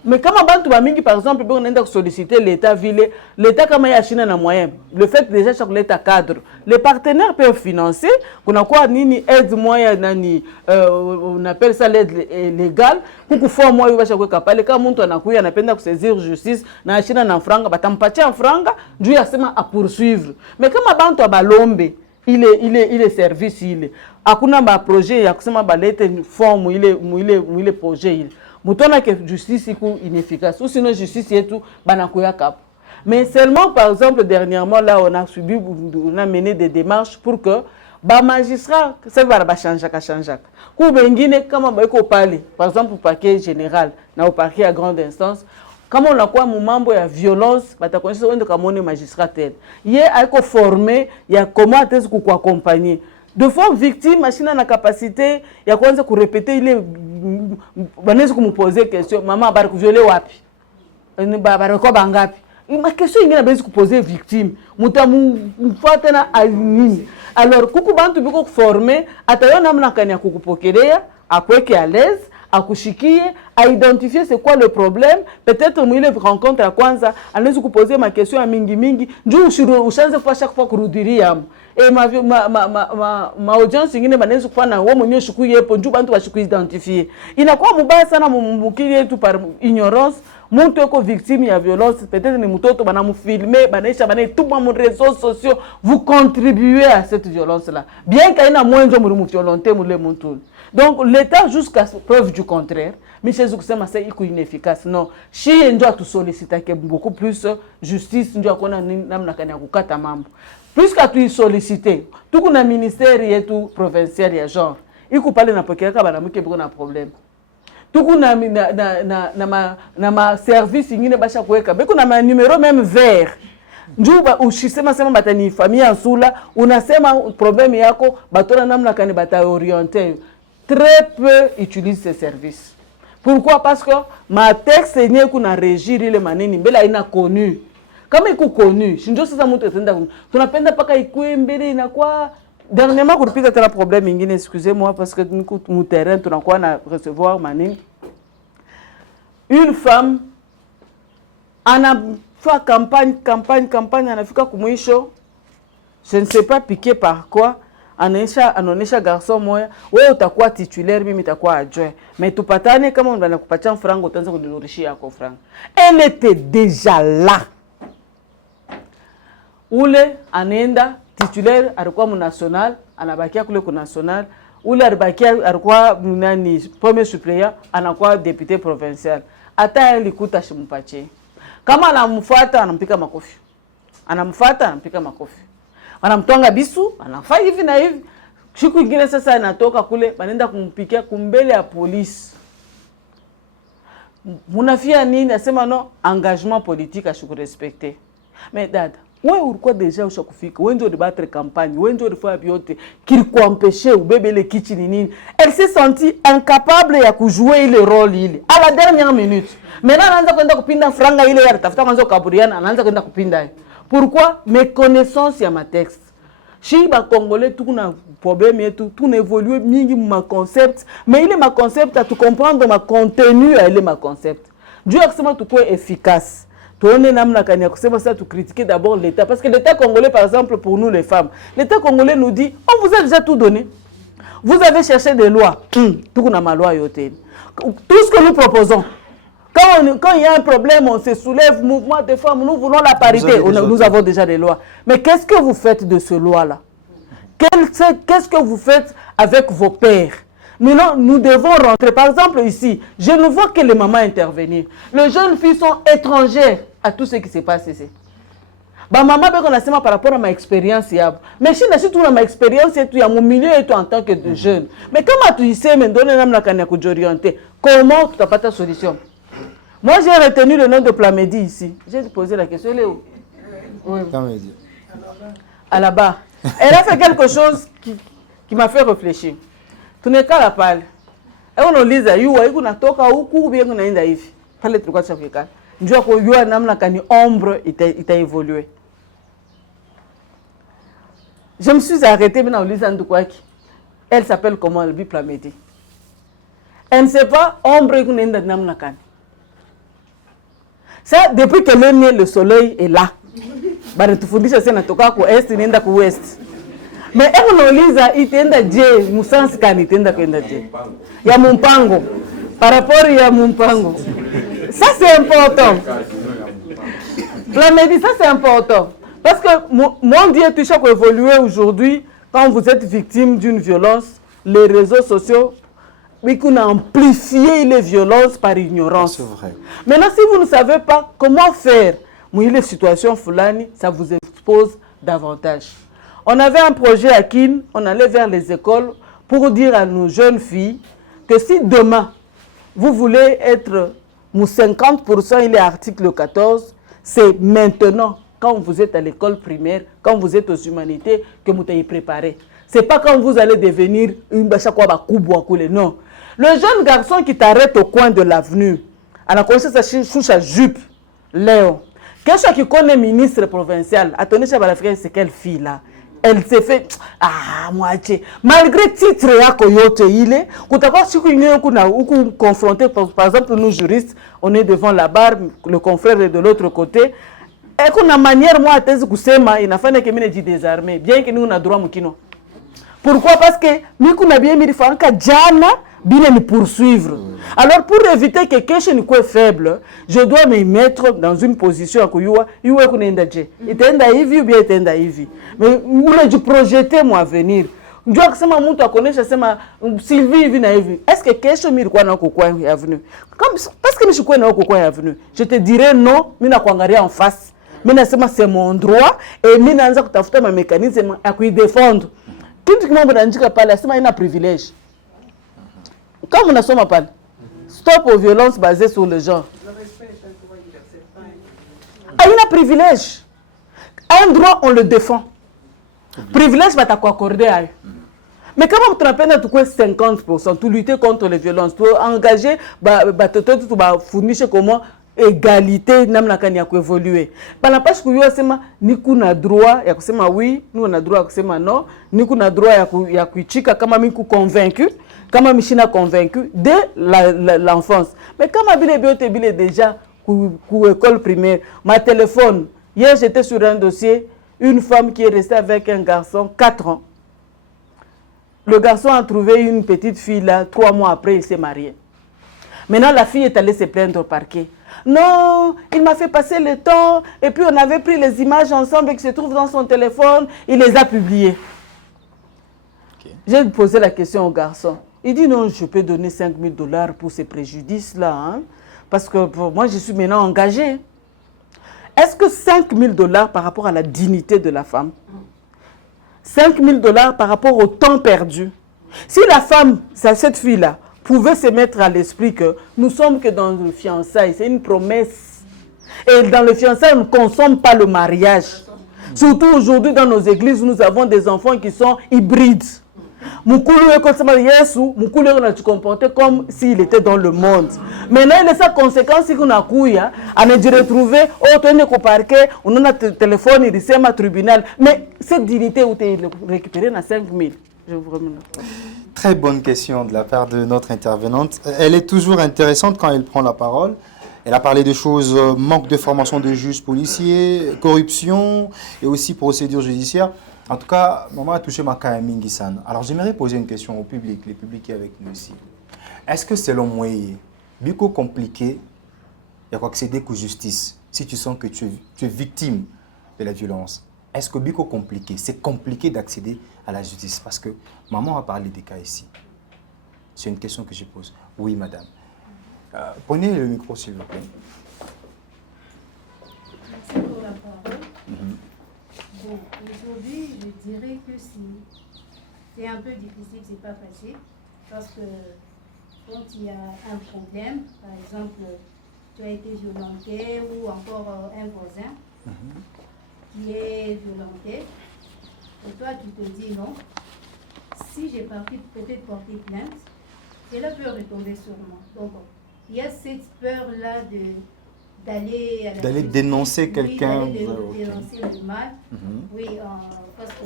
Mais kama bantu ba mingi par exemple bon unaenda solliciter l'État vile l'État kama ya China na moyen le fait déjà chaque l'État cadre les partenaires peuvent financer kuna kwa nini aide moya nani on appelle ça l'aide légale kuku form moya basha kweka pale kama mtu anakuya anapenda kusaisir justice na China na franga batampatia franga juu yasema a poursuivre mais kama bantu abalombe ile service ile hakuna ba projet ya kusema balete form ile projet ile mutona que justice iku inefficace ou sinon justice yetu banakoya cap. Mais seulement par exemple dernièrement là on a mené des démarches pour que ba magistrat ça va changer ku bengine kama baiko pale par exemple au parquet général na au parquet à grande instance kama unakuwa mambo ya violence batakonesha wende kama ni magistrat tel ye aiko formé ya comment est-ce ku accompagner de fois victime machine na capacité ya kwanza ku répéter ile banaweza kumposer question mama bari kuviole wapi ni baba ko bangapi ma question ingine basi kuposer victime mutamfuata na nini alors kuku bantu biko former atayo namna kani ya kukupokelea akweke à l'aise akushikie a identifier c'est quoi le problème peut-être mwile rencontre ya kwanza anaweza kuposer ma question ya mingi njoo ushanze kwa chaque fois kurudiria et ma audience ingine banaweza kufanya wewe mwenyewe shuku yepo njoo bantu bashiku identifier inakuwa mubaya sana mumukili yetu par ignorance mtu eko victime ya violence peut-être ni mtoto banamufilmer banaisha banetuma mu réseaux sociaux vous contribuez à cette violence là bien kaina mwenjo muri violenter mule mtu. Donc l'État jusqu'à preuve du contraire Michel Zouksema c'est inefficace non shi ndio tu solliciter beaucoup plus justice ndio akona namna kani ya kukata mambo puisque tu solliciter tuko na ministère yetu provincial ya genre iko pale napokeleka banamuke biko na problème tuko na ma service ingine basha kuweka biko na ma numéro même vert njuba ushisema sema batani famille nsula unasema problème yako batona namna kani bata orienter très peu utilisent ces services. Pourquoi? Parce que ma texte n'est qu'une régir les manini mbele ina connu. Kama iko connu, shinjo sasa mtu atenda tunapenda paka ikue mbele inakuwa dernièrement kulipika tena problème ingine excusez-moi parce que mu terrain tunakuwa na recevoir manini. Une femme ana fa campagne anafika kumwisho je ne sais pas piqué par quoi anaonesha garçon moya wewe utakuwa titulaire mimi nitakuwa adjoint mais tupatane kama banakupatia franga utaanza kunilurishia yako franga. Elle était déjà là. Ule anaenda titulaire alikuwa mu national anabakia kule ku national ule alikuwa nani premier suppléant anakuwa député provincial hata alikuta shimpache kama anamfuata anampika makofi anamtonga bisu anafanya hivi na hivi siku nyingine sasa anatoka kule banaenda kumpikia kumbele ya polisi munafia nini asema no engagement politique ashuku respecter mais dada wewe ulikuwa deja ushakufika wewe ndio débattre campagne wewe ndio ulifanya vyote kilikuwa empêcher ubebe ile kichi ni nini elle s'est sentie incapable ya kujouer ile rôle ile à la dernière minute maintenant anaanza kwenda kupinda franga ile ya tafuta kwanza kaburiana anaanza kwenda kupinda. Pourquoi? Méconnaissance ya ma texte. Chez les Congolais, tout un problème, tout évolue, mingi ma concept, mais il est ma concept à tout comprendre ma contenu, il est ma concept. Dieu a tout quoi efficace. Tout on est namna kanya kusema ça tout critiquer d'abord l'État parce que l'État congolais par exemple pour nous les femmes, l'État congolais nous dit on vous a déjà tout donné. Vous avez cherché des lois. Tout na ma loi yote. Tout ce que nous proposons quand il y a un problème, on se soulève, mouvement de femmes, nous voulons la parité. Nous avons déjà des lois. Mais qu'est-ce que vous faites de ces lois-là? Qu'est-ce que vous faites avec vos pères? Nous devons rentrer. Par exemple, ici, je ne vois que les mamans intervenir. Les jeunes filles sont étrangères à tout ce qui se passe ici. Maman, par rapport à ma expérience, mais si je suis ma expérience, il y a mon milieu et en tant que jeune. Mais comment tu sais, comment tu n'as pas ta solution? Moi, j'ai retenu le nom de Plamedi ici. J'ai posé la question. Elle est où? Oui. À la barre. Elle a fait quelque chose qui m'a fait réfléchir. tunekala pale unauliza yuwa iko natoka huku bien unaenda hivi pale tulikuwa tushafika njoo kujua namna kani ombre itaevolue. Je me suis arrêtée mais nauliza ndugu yake elle s'appelle comment le Biplamedi. Elle ne sait pas ombre iko naenda namna kani. Ça depuis que le soleil est là. Bana tufundisha sana toka ku est inaenda ku west. Mais unauliza itaenda je musansi kani itaenda kwenda je ya mumpango par rapport ya mumpango. Ça c'est important. Plamedi, ça c'est important parce que mon Dieu tout chaque évoluer aujourd'hui quand vous êtes victime d'une violence les réseaux sociaux oui qu'on a amplifié les violences par ignorance. C'est vrai. Maintenant si vous ne savez pas comment faire les situations fulani ça vous expose davantage. On avait un projet à Kin, on allait vers les écoles pour dire à nos jeunes filles que si demain, vous voulez être 50%, il est article 14, c'est maintenant, quand vous êtes à l'école primaire, quand vous êtes aux humanités, que vous êtes préparé. Ce n'est pas quand vous allez devenir une non. Le jeune garçon qui t'arrête au coin de l'avenue, à la connaissance de sa jupe, Léon, quelqu'un qui connaît le ministre provincial, attendez, c'est quelle fille là? Elle s'est fait moitié malgré titre yako yote ile kutakuwa siku ingine kuna confronté par exemple nous juristes on est devant la barre le confrère est de l'autre côté et kuna manière moi atezi kusema inafanya que mimi ne désarmer bien que nous on a droit mukino. Pourquoi? Parce que mimi kuna bien mimi fanga jana bien me poursuivre. Alors pour éviter que quelque chose soit faible, je dois me mettre dans une position que yuwa kunaenda je. Itaenda hivi ou bien itaenda hivi. Mais ule du projeter mon avenir. Ndio kusema mtu akonesha sema Sylvie hivi na hivi. Est-ce que quelque chose milikuwa na kwa avenue? Comme parce que mishikuwa na kwa avenue. Je te dirais non, mimi na kuangalia en face. Mimi nasema c'est mon droit et mimi naanza kutafuta ma mécanisme ya kuidéfendre. Kitu kimoja ndandika pale asema ina privilège. Comme on a somme pas, stop aux violences basées sur le genre. Le respect est un droit universel. Il y a un privilège. Un droit, on le défend. Privilège va t'accorder à eux. Mais comment tu n'appelles tout 50% pour lutter contre les violences, pour engager, pour fournir comment égalité namna kani ya kuevoluer. Bana parce que yo sema ni kuna droit ya kusema oui, nous on a droit ya kusema non, ni kuna droit ya kuichika kama mimi convaincu. Kama mishina convaincu dès l'enfance. Mais comme bile déjà pour école primaire, ma téléphone, hier j'étais sur un dossier, une femme qui est restée avec un garçon 4 ans. Le garçon a trouvé une petite fille là, 3 mois après il s'est marié. Maintenant la fille est allée se plaindre au parquet. Non, il m'a fait passer le temps et puis on avait pris les images ensemble qui se trouvent dans son téléphone, il les a publiées. Okay. J'ai posé la question au garçon. Il dit non, je peux donner $5,000 pour ces préjudices-là. Hein, parce que pour moi, je suis maintenant engagé. Est-ce que $5,000 par rapport à la dignité de la femme? $5,000 par rapport au temps perdu? Si la femme, cette fille-là, pouvait se mettre à l'esprit que nous sommes que dans le fiançailles, c'est une promesse. Et dans le fiançailles, on ne consomme pas le mariage. Surtout aujourd'hui, dans nos églises, nous avons des enfants qui sont hybrides. Mukulu est on a comporté comme s'il était dans le monde. Maintenant, il y a sa conséquence qu'on a couillé, on a dû retrouver, on a parquet, on a téléphone, il dit à tribunal. Mais cette dignité, où tu es récupérée dans 5,000. Je vous remercie. Très bonne question de la part de notre intervenante. Elle est toujours intéressante quand elle prend la parole. Elle a parlé de choses, manque de formation de juges policiers, corruption et aussi procédures judiciaires. En tout cas, maman a touché ma Mingi-san. Alors, j'aimerais poser une question au public, les publics qui sont avec nous ici. Est-ce que selon moi, c'est compliqué d'accéder à la justice si tu sens que tu es victime de la violence? Est-ce que c'est compliqué? C'est compliqué d'accéder à la justice parce que maman a parlé des cas ici. C'est une question que je pose. Oui, madame. Prenez le micro, s'il vous plaît. Merci pour la parole. Bon, aujourd'hui, je dirais que c'est un peu difficile, c'est pas facile, parce que quand il y a un problème, par exemple, tu as été violenté ou encore un voisin qui est violenté, et toi tu te dis non, si j'ai peut-être porté plainte, cela peut retomber sur moi. Donc, il y a cette peur-là d'aller à la D'aller justice, dénoncer oui, quelqu'un. d'aller Ok. dénoncer le mal. Oui, parce que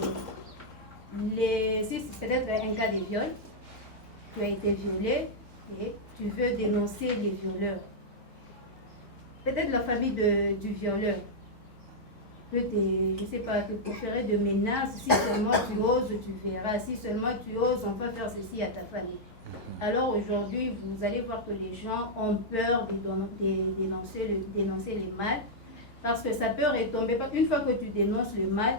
si c'est peut-être un cas de viol, tu as été violé et tu veux dénoncer les violeurs. Peut-être la famille du violeur peut je sais pas, te proférer de menaces. Si seulement tu oses, tu verras. Si seulement tu oses, on va faire ceci à ta famille. Alors aujourd'hui, vous allez voir que les gens ont peur de dénoncer le mal, parce que ça peut retomber. Une fois que tu dénonces le mal,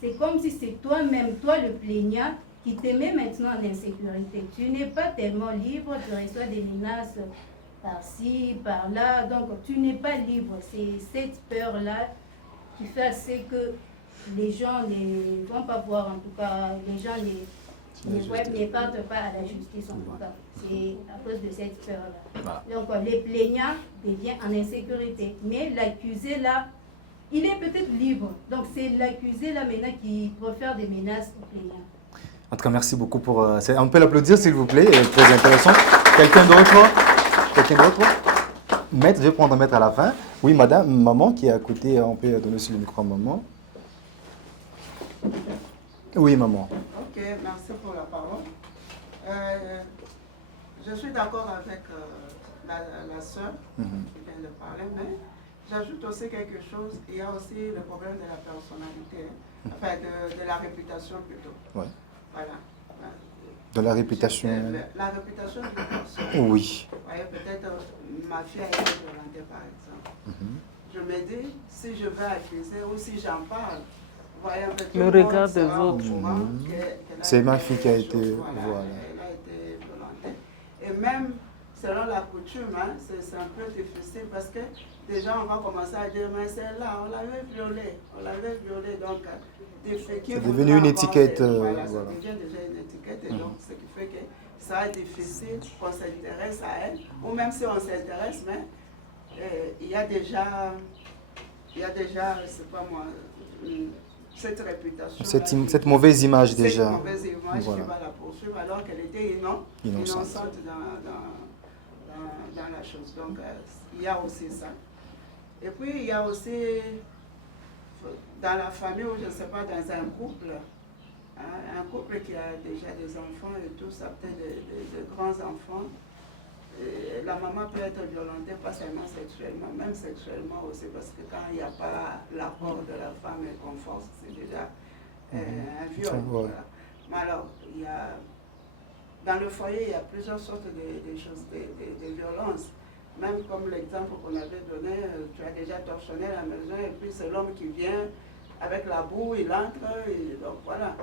c'est comme si c'est toi-même, toi le plaignant, qui te met maintenant en insécurité. Tu n'es pas tellement libre, tu reçois des menaces par-ci, par-là, donc tu n'es pas libre. C'est cette peur-là qui fait assez que les gens ne vont pas voir, en tout cas, les gens ne partent pas à la justice, en tout cas. C'est à cause de cette peur-là. Donc les plaignants deviennent en insécurité. Mais l'accusé là, il est peut-être libre. Donc c'est l'accusé là maintenant qui préfère des menaces aux plaignants. En tout cas, merci beaucoup pour... on peut l'applaudir, s'il vous plaît. Très intéressant. Quelqu'un d'autre? Maître, je vais prendre un maître à la fin. Oui, madame, maman qui est à côté, on peut donner aussi le micro à maman. Oui, maman. Ok, merci pour la parole. Je suis d'accord avec la sœur qui vient de parler, mais j'ajoute aussi quelque chose. Il y a aussi le problème de la personnalité, enfin de la réputation plutôt. Ouais. Voilà. De la réputation. La réputation d'une personne. Oui. Vous voyez, peut-être ma fille a été violentée par exemple. Je me dis, si je vais accuser ou si j'en parle, vous voyez, un peu tout Le regard des autres. C'est ma fille qui a été... Voilà. Elle a été violentée. Et même selon la coutume, hein, c'est un peu difficile parce que déjà on va commencer à dire, mais celle-là, on l'avait violée, donc c'est devenu une étiquette. Voilà, ça devient déjà une étiquette, et donc ce qui fait que ça est difficile qu'on s'intéresse à elle, ou même si on s'intéresse, mais il y a déjà, c'est pas moi, cette réputation. Cette mauvaise image déjà. Cette mauvaise image qui va la poursuivre alors qu'elle était innocente dans la chose. Donc il y a aussi ça. Et puis il y a aussi dans la famille, ou je ne sais pas, dans un couple, un couple qui a déjà des enfants et tout, ça peut être des grands-enfants. La maman peut être violentée, pas seulement sexuellement, même sexuellement aussi, parce que quand il n'y a pas l'accord de la femme et qu'on force, c'est déjà un viol. Voilà. Mais alors, dans le foyer, il y a plusieurs sortes de choses, de violences. Même comme l'exemple qu'on avait donné, tu as déjà torchonné la maison et puis c'est l'homme qui vient avec la boue, il entre, et donc voilà.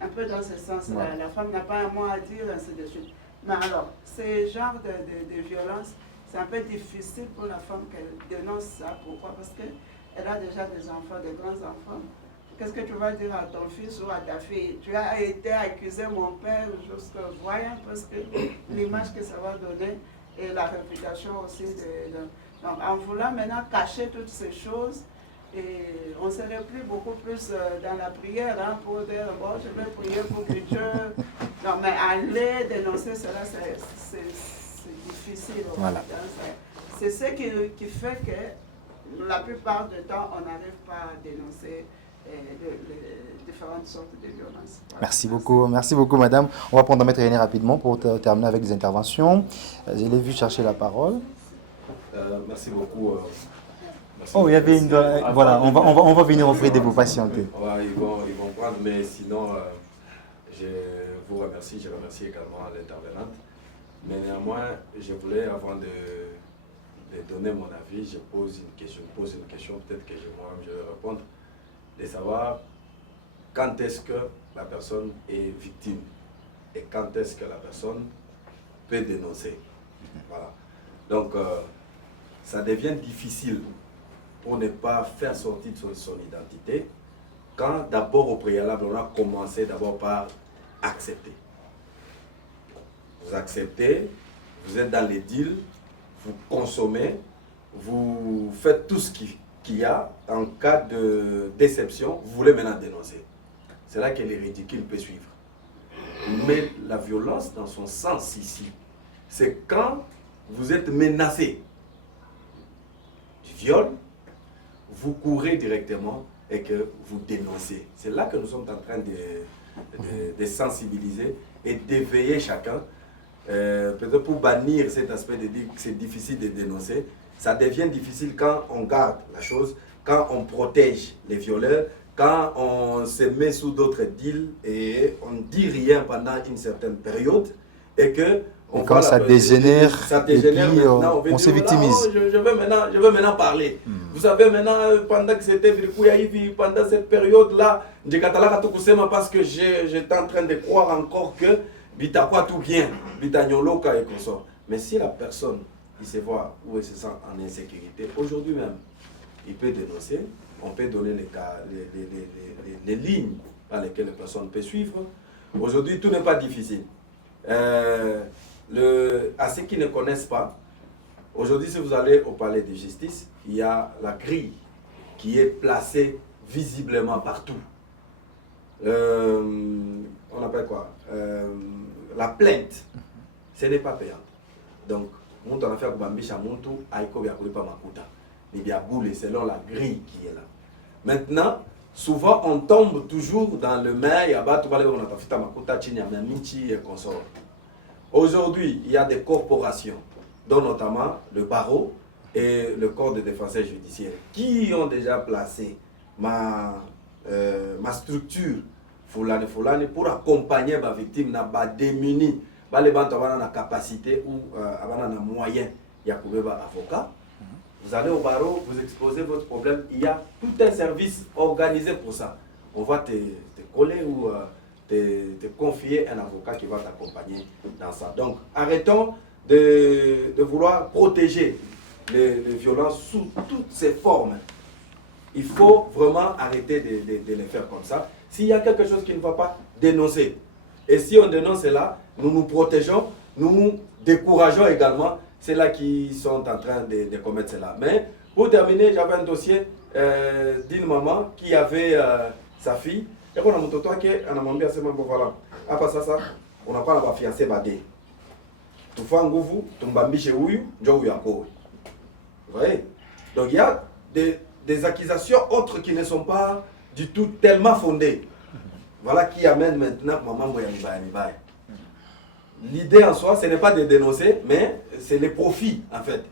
Un peu dans ce sens-là, la femme n'a pas un mot à dire, ainsi de suite. Mais alors, ces genres de violences, c'est un peu difficile pour la femme qu'elle dénonce ça. Pourquoi? Parce qu'elle a déjà des enfants, des grands-enfants. Qu'est-ce que tu vas dire à ton fils ou à ta fille? Tu as été accusé, mon père, jusque voyant, parce que l'image que ça va donner et la réputation aussi. Donc, en voulant maintenant cacher toutes ces choses, et on serait plus beaucoup plus dans la prière pour dire, bon, je vais prier pour que Dieu... Non, mais aller dénoncer cela, c'est difficile. Voilà. C'est ce qui fait que la plupart du temps, on n'arrive pas à dénoncer les différentes sortes de violences. Voilà. Merci beaucoup madame. On va prendre un maître René rapidement pour terminer avec des interventions. Je l'ai vu chercher la parole. Merci beaucoup. Oh, il y avait une... voilà, on va venir offrir de vous patienter. Ouais, ils vont prendre, mais sinon, je vous remercie. Je remercie également l'intervenante. Mais néanmoins, je voulais, avant de donner mon avis, je pose une question, peut-être que moi-même je vais répondre, de savoir quand est-ce que la personne est victime et quand est-ce que la personne peut dénoncer. Voilà. Donc, ça devient difficile pour ne pas faire sortir son identité, quand d'abord au préalable, on a commencé d'abord par accepter. Vous acceptez, vous êtes dans les deals, vous consommez, vous faites tout ce qu'il y a. En cas de déception, vous voulez maintenant dénoncer. C'est là que les ridicules peuvent suivre. Mais la violence dans son sens ici, c'est quand vous êtes menacé du viol, vous courez directement et que vous dénoncez. C'est là que nous sommes en train de sensibiliser et d'éveiller chacun. Peut-être pour bannir cet aspect de dire que c'est difficile de dénoncer. Ça devient difficile quand on garde la chose, quand on protège les violeurs, quand on se met sous d'autres deals et on ne dit rien pendant une certaine période et que et quand ça dégénère, et puis on se victimise. Oh, je veux maintenant parler. Vous savez, maintenant, pendant que c'était pendant cette période-là, parce que j'étais en train de croire encore que Bitakwa tout bien, Bitanyoloka et consort. Mais si la personne, il se voit ou elle se sent en insécurité, aujourd'hui même, il peut dénoncer, on peut donner les lignes par lesquelles la personne peut suivre. Aujourd'hui, tout n'est pas difficile. À ceux qui ne connaissent pas, aujourd'hui, si vous allez au palais de justice, il y a la grille qui est placée visiblement partout. On appelle quoi? La plainte, ce n'est pas payant. Donc, on a fait selon la grille qui est là. Maintenant, souvent, on tombe toujours dans le mail, et consort. Aujourd'hui, il y a des corporations, dont notamment le barreau et le corps de défenseurs judiciaires, qui ont déjà placé ma structure Fulani pour accompagner ma victime, na démunie, les gens ont la capacité ou les moyens, il y a un avocat. Vous allez au barreau, vous exposez votre problème, il y a tout un service organisé pour ça. On va te coller ou te confier un avocat qui va t'accompagner dans ça. Donc, arrêtons de vouloir protéger les violences sous toutes ses formes. Il faut vraiment arrêter de les faire comme ça. S'il y a quelque chose qui ne va pas, dénoncer. Et si on dénonce cela, nous nous protégeons, nous décourageons également ceux-là qui sont en train de commettre cela. Mais pour terminer, j'avais un dossier d'une maman qui avait sa fille. Et on a mon toto qui a demandé à ce moment voilà. Après ça, on n'a pas la fiancée badé. Tu fais un gouvou, tu m'bambi chez Ouyu, Vous voyez? Donc il y a des accusations autres qui ne sont pas du tout tellement fondées. Voilà qui amène maintenant maman Boyamibaye. L'idée en soi, ce n'est pas de dénoncer, mais c'est les profits en fait.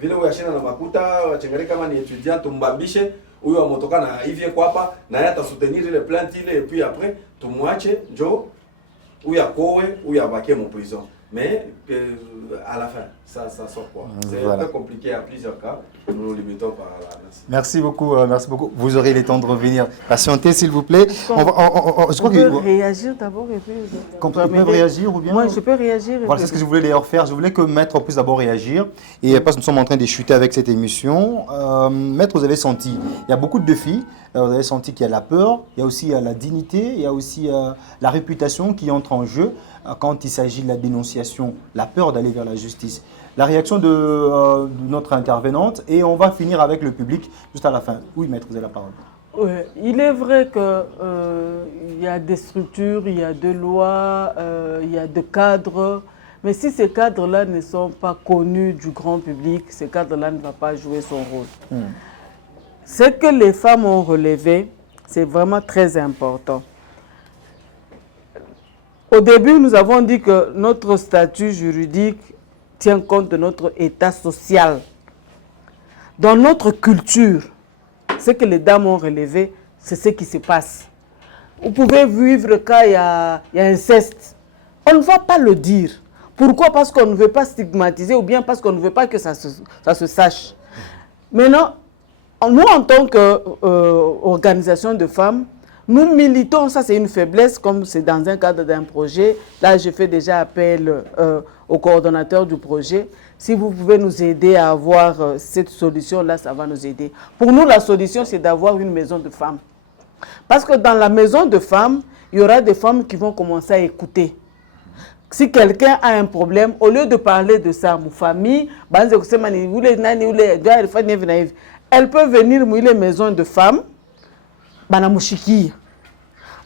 Vile uyashina na makuta, wachengari kama ni étudiant, tumbambishe, huyo amotoka na hivyo kwa hapa, na yata soutenir les plaintes et puis après, tumwache, njo, ou akowe, ou abakie mon prison. Mais à la fin, ça sort quoi? C'est un peu compliqué à plusieurs cas. Nous nous limitons par là. Merci beaucoup, merci beaucoup. Vous aurez le temps de revenir. Patientez, s'il vous plaît. Je peux réagir d'abord et puis... Vous pouvez réagir ou bien? Moi, je peux réagir. Voilà, c'est ce que je voulais d'ailleurs faire. Je voulais que Maître puisse d'abord réagir. Et parce que nous sommes en train de chuter avec cette émission, Maître, vous avez senti, il y a beaucoup de défis. Vous avez senti qu'il y a la peur, il y a aussi la dignité, il y a aussi la réputation qui entre en jeu quand il s'agit de la dénonciation, la peur d'aller vers la justice. La réaction de notre intervenante et on va finir avec le public juste à la fin. Oui, Maître, vous avez la parole. Il est vrai qu'il y a des structures, il y a des lois, il y a des cadres, mais si ces cadres-là ne sont pas connus du grand public, ces cadres-là ne vont pas jouer son rôle. Ce que les femmes ont relevé, c'est vraiment très important. Au début, nous avons dit que notre statut juridique tient compte de notre état social. Dans notre culture, ce que les dames ont relevé, c'est ce qui se passe. Vous pouvez vivre quand il y a inceste. On ne va pas le dire. Pourquoi? Parce qu'on ne veut pas stigmatiser ou bien parce qu'on ne veut pas que ça se sache. Maintenant, nous, en tant qu'organisation de femmes, nous militons, ça c'est une faiblesse, comme c'est dans un cadre d'un projet. Là, je fais déjà appel au coordonnateur du projet. Si vous pouvez nous aider à avoir cette solution-là, ça va nous aider. Pour nous, la solution, c'est d'avoir une maison de femmes. Parce que dans la maison de femmes, il y aura des femmes qui vont commencer à écouter. Si quelqu'un a un problème, au lieu de parler de ça, ma famille, elle peut venir mouiller les maisons de femmes,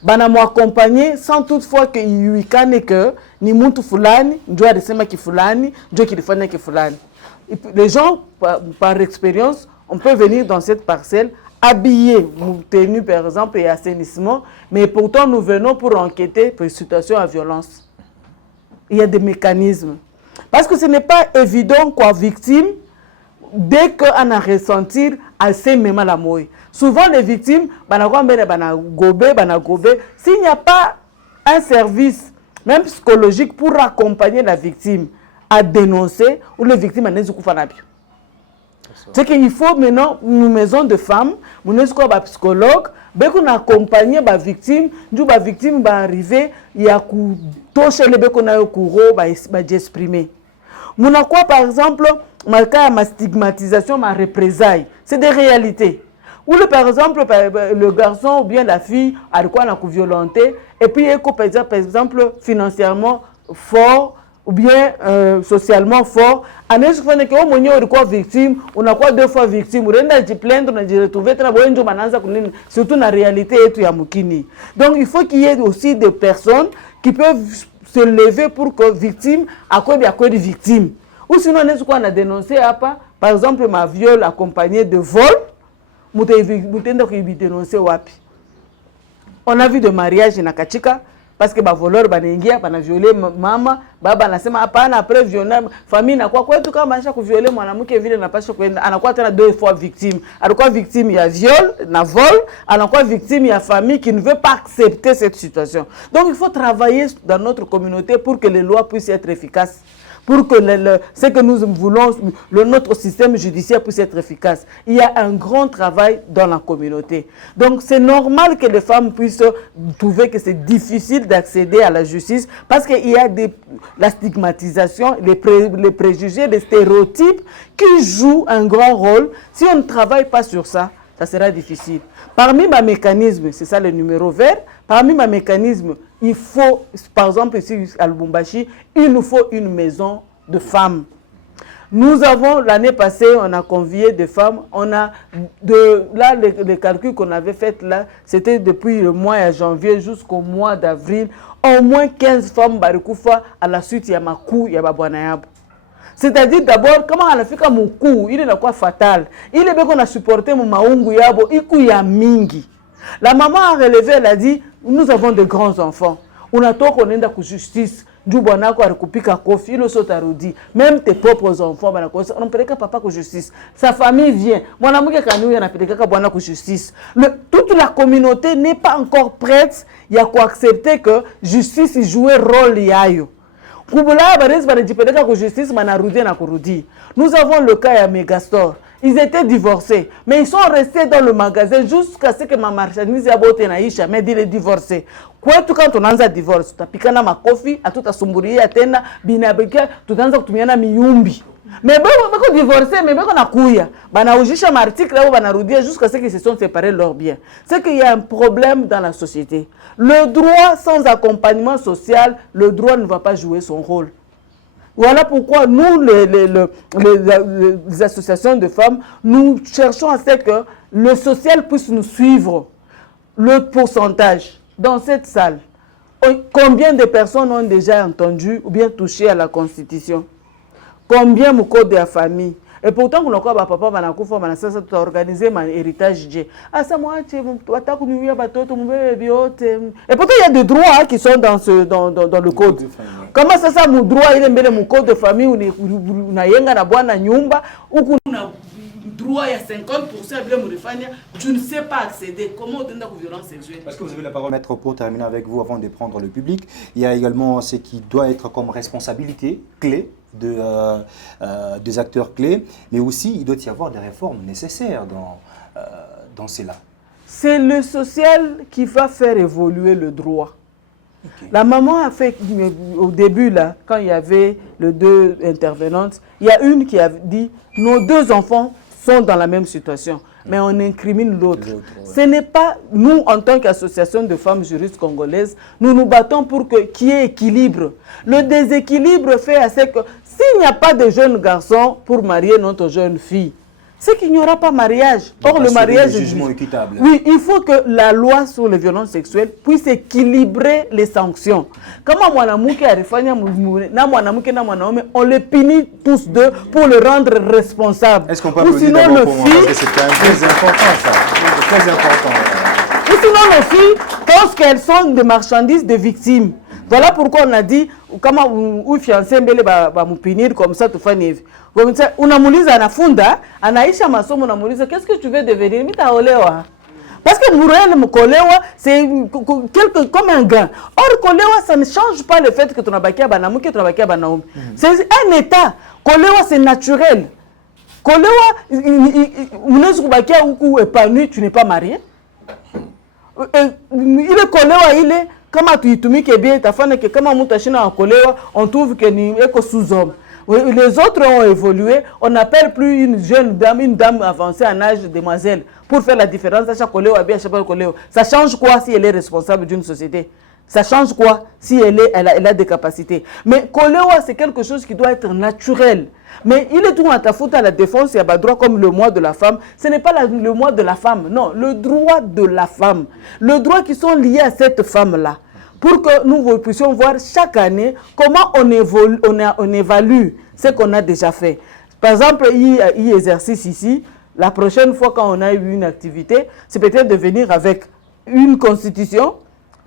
bana m'accompagner sans toutefois que yuikane que ni muntu fulani ndio alisema kifulani ndio kilifanya kifulani. Les gens par expérience, on peut venir dans cette parcelle habillés, tenus par exemple et assainissement, mais pourtant nous venons pour enquêter pour une situation à violence. Il y a des mécanismes. Parce que ce n'est pas évident quoi victime, dès qu'on a ressenti assez même la moye. Souvent les victimes, s'il n'y a pas un service, même psychologique, pour accompagner la victime à dénoncer, ou la victime a c'est qu'il faut maintenant une maison de femmes, une psychologue, qu'on accompagne la victime, la victime va arriver, il y a toucher les bécons à couro, exprimer. Mon quoi par exemple, ma stigmatisation, ma représailles, c'est des réalités. Ou par exemple, le garçon ou bien la fille a quoi la violenté, et puis par exemple financièrement fort, ou bien socialement fort, on a quoi victime, on a quoi 2 fois victime, on a dit plaindre, on a dit retrouver, surtout dans la réalité et ya mukini. Donc il faut qu'il y ait aussi des personnes qui peuvent se lever pour que victime à quoi de victime. Ou sinon on a dénoncé par exemple ma viol accompagné de vol, on a vu de mariage na Kachika. Parce que les voleurs ont violé maman, baba nasema hapana après violer famille na kwa kwetu kama acha kuvioler mwanamke vile napasha kwenda anakuwa tena 2 fois victime. Anakuwa victime ya viol, na vol, anakuwa victime ya famille qui ne veut pas accepter cette situation. Donc il faut travailler dans notre communauté pour que les lois puissent être efficaces. Pour que ce que nous voulons, notre système judiciaire puisse être efficace. Il y a un grand travail dans la communauté. Donc c'est normal que les femmes puissent trouver que c'est difficile d'accéder à la justice parce qu'il y a la stigmatisation, les préjugés, les stéréotypes qui jouent un grand rôle. Si on ne travaille pas sur ça, ça sera difficile. Parmi mes mécanismes, c'est ça le numéro vert, parmi mes mécanismes, il faut, par exemple ici à Lubumbashi, il nous faut une maison de femmes. Nous avons, l'année passée, on a convié des femmes, on a, là, les calculs qu'on avait fait là, c'était depuis le mois de janvier jusqu'au mois d'avril, au moins 15 femmes barikoufa à la suite, il y a Makou, il y a Babouanayab. C'est-à-dire d'abord, comment on a fait comme mon coup, il est quoi fatal. Il est bien qu'on a supporté mon maungu yabo, il y a mingi. La maman a relevé, elle a dit, nous avons de grands enfants. On a tout qu'on est dans la justice. Même tes propres enfants, on ne peut pas papa que justice. Sa famille vient. Toute la communauté n'est pas encore prête à accepter que justice joue rôle. Nous avons le cas à Megastore. Ils étaient divorcés, mais ils sont restés dans le magasin jusqu'à ce que ma marchandise a beauté naïcha, mais il est divorcé. Quand on a un divorce, tu as piqué ma coffee, à tout à sombourir, à tena, binabeka, tout dans un miyumbi. Mais on divorcé, mais on a couillé. On a ouvert un article là où on a roudé jusqu'à ce qu'ils se sont séparés leurs biens. C'est qu'il y a un problème dans la société. Le droit sans accompagnement social, le droit ne va pas jouer son rôle. Voilà pourquoi nous, les associations de femmes, nous cherchons à ce que le social puisse nous suivre. Le pourcentage dans cette salle. Combien de personnes ont déjà entendu ou bien touché à la Constitution? Combien au code de la famille? Et pourtant, on a papa, on a organisé un héritage. Et pourtant, il y a des droits qui sont dans le code. Comment ça, mon droit, il est mon code de famille, ou droit, il y a 50%, je ne sais pas accéder. Comment on donne la violence sexuelle? Parce que vous avez la parole, maître, pour terminer avec vous avant de prendre le public. Il y a également ce qui doit être comme responsabilité clé des acteurs clés, mais aussi il doit y avoir des réformes nécessaires dans cela. C'est le social qui va faire évoluer le droit. Okay. La maman a fait, au début, là, quand il y avait les 2 intervenantes, il y a une qui a dit, nos 2 enfants sont dans la même situation, mais on incrimine l'autre. Ouais. Ce n'est pas, nous, en tant qu'association de femmes juristes congolaises, nous nous battons pour qu'il y ait équilibre. Le déséquilibre fait à ce que, s'il n'y a pas de jeunes garçons pour marier notre jeune fille, c'est qu'il n'y aura pas mariage. Donc, Or, le mariage... jugement équitable. Oui, il faut que la loi sur les violences sexuelles puisse équilibrer les sanctions. Comment on les punit tous deux pour le rendre responsable. Est-ce qu'on peut Ou applaudir sinon, d'abord le pour moi, fille... parce que c'est quand même très important, ça. C'est très important. Ou sinon, les filles pensent qu'elles sont des marchandises de victimes. Voilà pourquoi on a dit, comment ou fiancé va me punir comme ça, tout fait. Comme ça, on a moulé à la funda, on a ici à ma somme, on a moulé, qu'est-ce que tu veux devenir? Parce que Mourel Kolewa, c'est comme un gain. Or, Kolewa, ça ne change pas le fait que tu n'as pas Banamou, que tu n'as pas Banaoum. C'est un état. Kolewa, c'est naturel. Kolewa, tu n'es pas marié. Il est Kolewa, il est. Comment tu es bien, ta femme, comment on trouve que tu es sous-homme. Les autres ont évolué. On n'appelle plus une jeune dame, une dame avancée en âge, demoiselle, pour faire la différence. Ça change quoi si elle est responsable d'une société? Ça change quoi si elle a des capacités? Mais Kolewa, c'est quelque chose qui doit être naturel. Mais il est tout à ta faute à la défense, il y a droit comme le mois de la femme. Ce n'est pas le mois de la femme, non, le droit de la femme. Le droit qui sont liés à cette femme-là. Pour que nous puissions voir chaque année comment on évalue ce qu'on a déjà fait. Par exemple, il y a exercice ici. La prochaine fois quand on a eu une activité, c'est peut-être de venir avec une constitution,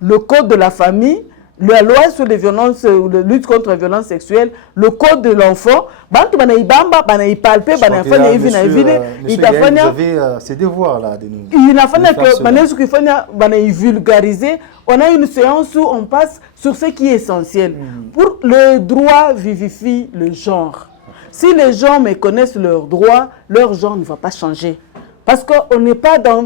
le code de la famille, la loi sur les violences, la lutte contre la violence sexuelle, le code de l'enfant. Vous avez ces devoirs-là de nous. Il a fallu que vulgariser. On a une séance où on passe sur ce qui est essentiel. Pour le droit vivifie le genre. Si les gens méconnaissent leurs droits, leur genre ne va pas changer. Parce qu'on n'est pas dans...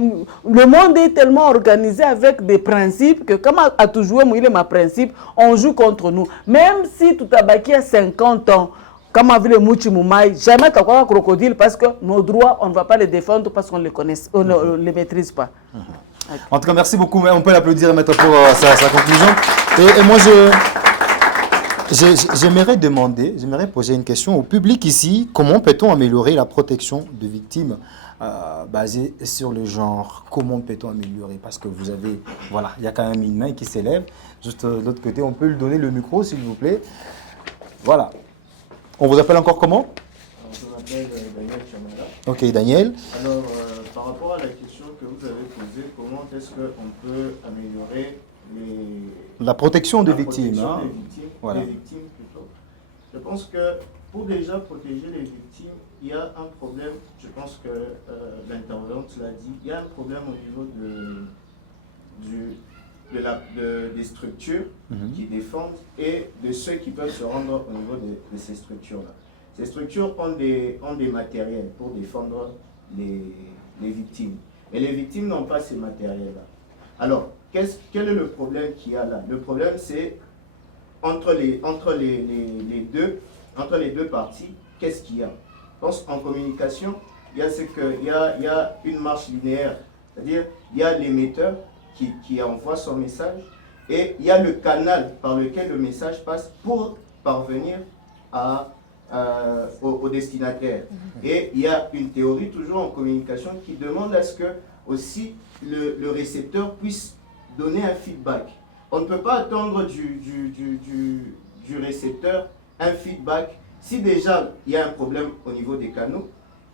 Le monde est tellement organisé avec des principes que, comme a toujours joué, il est ma principe, on joue contre nous. Même si tout a bâti à 50 ans, comme a vu le Mouchi Moumaï, jamais tu as un crocodile parce que nos droits, on ne va pas les défendre parce qu'on les connaît, on ne les maîtrise pas. En tout cas, merci beaucoup. On peut l'applaudir maintenant pour sa conclusion. Et moi, j'aimerais poser une question au public ici. Comment peut-on améliorer la protection de victimes basée sur le genre? Comment peut-on améliorer? Parce que vous avez, voilà, il y a quand même une main qui s'élève. Juste de l'autre côté, on peut lui donner le micro, s'il vous plaît. Voilà. On vous appelle encore comment? Je m'appelle Daniel Chamala. Ok, Daniel. Alors, par rapport à la question que vous avez posée, comment est-ce qu'on peut améliorer la protection des victimes, voilà. Des victimes plutôt. Je pense que pour déjà protéger les victimes, il y a un problème, je pense que l'intervenante l'a dit, il y a un problème au niveau des structures qui défendent et de ceux qui peuvent se rendre au niveau de ces structures-là. Ces structures ont des matériels pour défendre les victimes. Et les victimes n'ont pas ces matériels-là. Alors, quel est le problème qu'il y a là? Le problème, c'est entre les deux parties, qu'est-ce qu'il y a? Je pense qu'en communication, il y a une marche linéaire. C'est-à-dire, il y a l'émetteur qui envoie son message et il y a le canal par lequel le message passe pour parvenir au destinataire. Et il y a une théorie toujours en communication qui demande à ce que aussi le récepteur puisse donner un feedback. On ne peut pas attendre du récepteur un feedback si déjà il y a un problème au niveau des canaux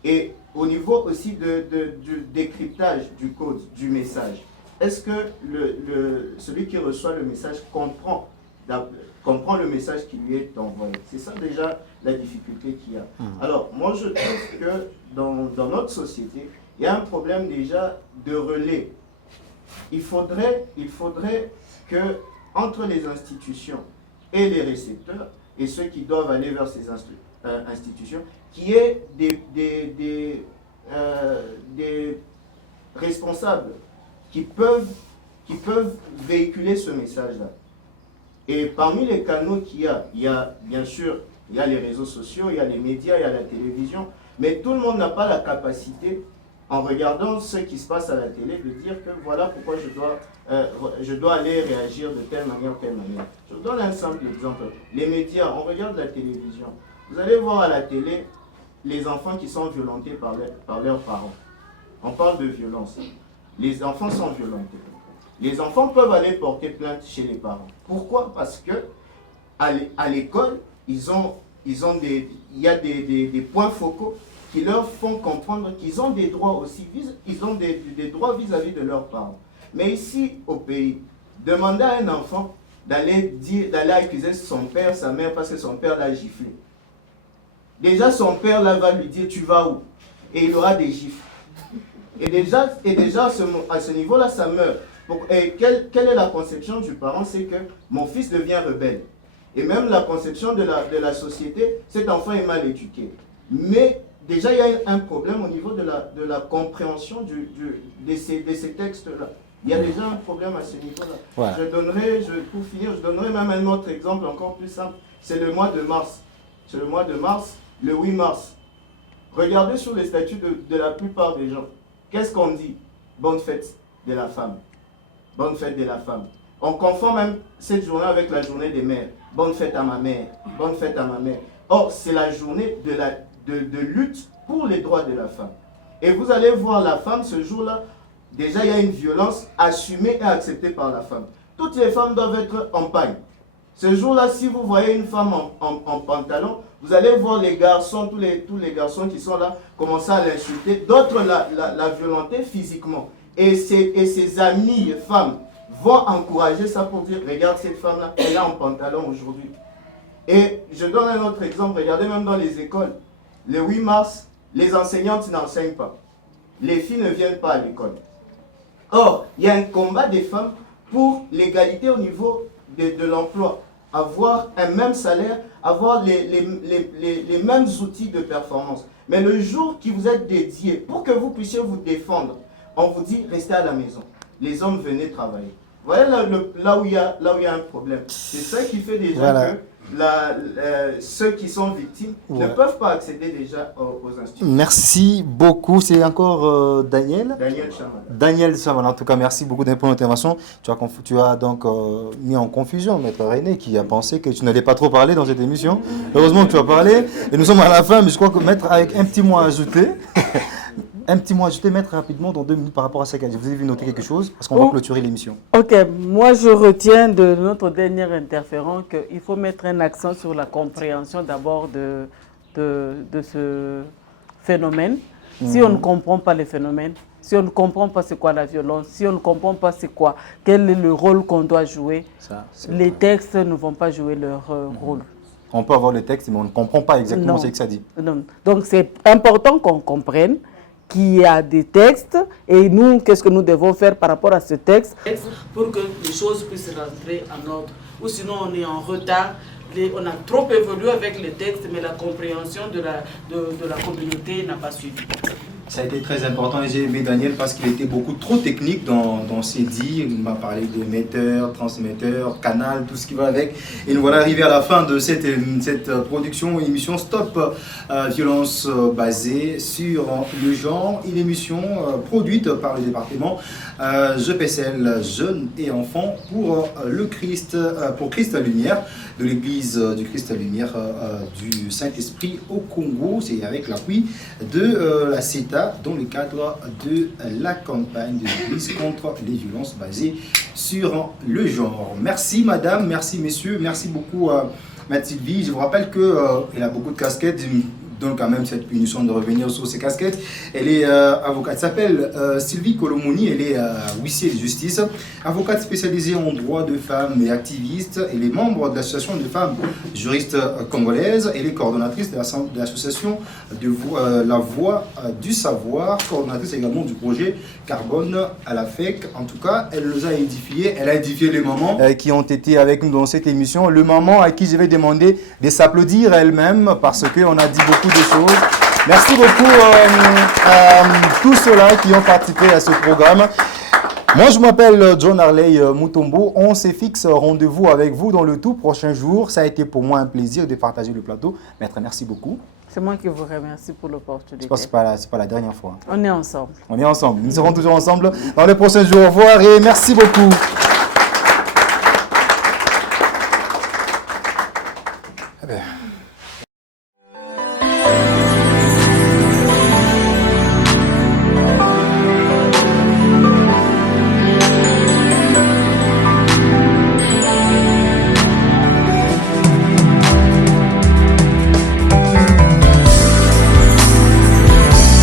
et au niveau aussi du décryptage du code, du message. Est-ce que celui qui reçoit le message comprend le message qui lui est envoyé? C'est ça déjà la difficulté qu'il y a. Alors, moi je trouve que dans notre société, il y a un problème déjà de relais. Il faudrait que entre les institutions et les récepteurs, et ceux qui doivent aller vers ces institutions, qu'il y ait des responsables qui peuvent véhiculer ce message-là. Et parmi les canaux qu'il y a bien sûr, il y a les réseaux sociaux, il y a les médias, il y a la télévision, mais tout le monde n'a pas la capacité, en regardant ce qui se passe à la télé, de dire que voilà pourquoi je dois aller réagir de telle manière ou telle manière. Je vous donne un simple exemple. Les médias, on regarde la télévision. Vous allez voir à la télé, les enfants qui sont violentés par leurs parents. On parle de violence. Les enfants sont violentés. Les enfants peuvent aller porter plainte chez les parents. Pourquoi? Parce que à l'école, il y a des points focaux qui leur font comprendre qu'ils ont des droits aussi, ils ont des droits vis-à-vis de leurs parents. Mais ici, au pays, demander à un enfant d'aller accuser son père, sa mère, parce que son père l'a giflé. Déjà, son père là va lui dire, tu vas où? Et il aura des gifles. Et déjà à ce niveau-là, ça meurt. Et quelle est la conception du parent? C'est que mon fils devient rebelle. Et même la conception de la société, cet enfant est mal éduqué. Mais déjà, il y a un problème au niveau de la compréhension de ces textes-là. Il y a déjà un problème à ce niveau-là. Ouais. Pour finir, je donnerai même un autre exemple encore plus simple. C'est le mois de mars. C'est le mois de mars, le 8 mars. Regardez sur les statuts de la plupart des gens. Qu'est-ce qu'on dit? Bonne fête de la femme. Bonne fête de la femme. On confond même cette journée avec la journée des mères. Bonne fête à ma mère. Bonne fête à ma mère. Or, c'est la journée de lutte pour les droits de la femme. Et vous allez voir la femme ce jour-là, déjà il y a une violence assumée et acceptée par la femme. Toutes les femmes doivent être en pagne. Ce jour-là, si vous voyez une femme en pantalon, vous allez voir les garçons, tous les garçons qui sont là, commencer à l'insulter, d'autres la violenter physiquement. Et ses amies femmes vont encourager ça pour dire, regarde cette femme-là, elle est en pantalon aujourd'hui. Et je donne un autre exemple, regardez même dans les écoles. Le 8 mars, les enseignantes n'enseignent pas. Les filles ne viennent pas à l'école. Or, il y a un combat des femmes pour l'égalité au niveau de l'emploi. Avoir un même salaire, avoir les mêmes outils de performance. Mais le jour qui vous est dédié, pour que vous puissiez vous défendre, on vous dit, restez à la maison. Les hommes, venez travailler. Vous voyez là où il y a un problème. C'est ça qui fait déjà que ceux qui sont victimes ne peuvent pas accéder déjà aux institutions. Merci beaucoup. C'est encore Daniel Chamala. Daniel Chamala. En tout cas, merci beaucoup pour l'intervention. Tu as donc mis en confusion Maître René qui a pensé que tu n'allais pas trop parler dans cette émission. Heureusement que tu as parlé. Et nous sommes à la fin, mais je crois que Maître, avec un petit mot à ajouter. Un petit mot à ajouter, Maître, rapidement, dans 2 minutes par rapport à ça. Vous avez noté quelque chose? Parce qu'on va clôturer l'émission. Ok, moi je retiens de notre dernier interférent qu'il faut mettre un accent sur la compréhension d'abord de ce phénomène. Si on ne comprend pas les phénomènes, si on ne comprend pas c'est quoi la violence, si on ne comprend pas c'est quoi, quel est le rôle qu'on doit jouer, les textes ne vont pas jouer leur rôle. On peut avoir le texte, mais on ne comprend pas exactement ce que ça dit. Non. Donc c'est important qu'on comprenne qu'il y a des textes et nous, qu'est-ce que nous devons faire par rapport à ce texte pour que les choses puissent rentrer en ordre. Ou sinon on est en retard, on a trop évolué avec les textes, mais la compréhension de la communauté n'a pas suivi. Ça a été très important et j'ai aimé Daniel parce qu'il était beaucoup trop technique dans ses dires. Il m'a parlé d'émetteur, transmetteur, canal, tout ce qui va avec. Et nous voilà arrivés à la fin de cette production, émission Stop Violence basée sur le genre. Une émission produite par le département JPCL Jeunes et Enfants pour le Christ, pour Christ Lumière, de l'église du Christ Lumière du Saint-Esprit au Congo. C'est avec l'appui de la CETA dans le cadre de la campagne de l'église contre les violences basées sur le genre. Merci madame, merci messieurs, merci beaucoup Maître Sylvie. Je vous rappelle qu'elle a beaucoup de casquettes. Donc quand même cette punition de revenir sur ses casquettes. Elle est avocate, elle s'appelle Sylvie Colomoni, elle est huissier de justice, avocate spécialisée en droit de femmes et activiste. Elle est membre de l'association de femmes juristes congolaises. Elle est coordonnatrice de l'association La Voix du Savoir, coordonnatrice également du projet Carbone à la FEC. En tout cas, elle nous a édifié, elle a édifié les mamans qui ont été avec nous dans cette émission. Le maman à qui je vais demander de s'applaudir elle-même parce qu'on a dit beaucoup de choses. Merci beaucoup à tous ceux-là qui ont participé à ce programme. Moi, je m'appelle John Harley Mutombo. On se fixe rendez-vous avec vous dans le tout prochain jour. Ça a été pour moi un plaisir de partager le plateau. Maître, merci beaucoup. C'est moi qui vous remercie pour l'opportunité. Je pense que ce n'est pas la dernière fois. On est ensemble. On est ensemble. Nous serons toujours ensemble dans les prochains jours. Au revoir et merci beaucoup.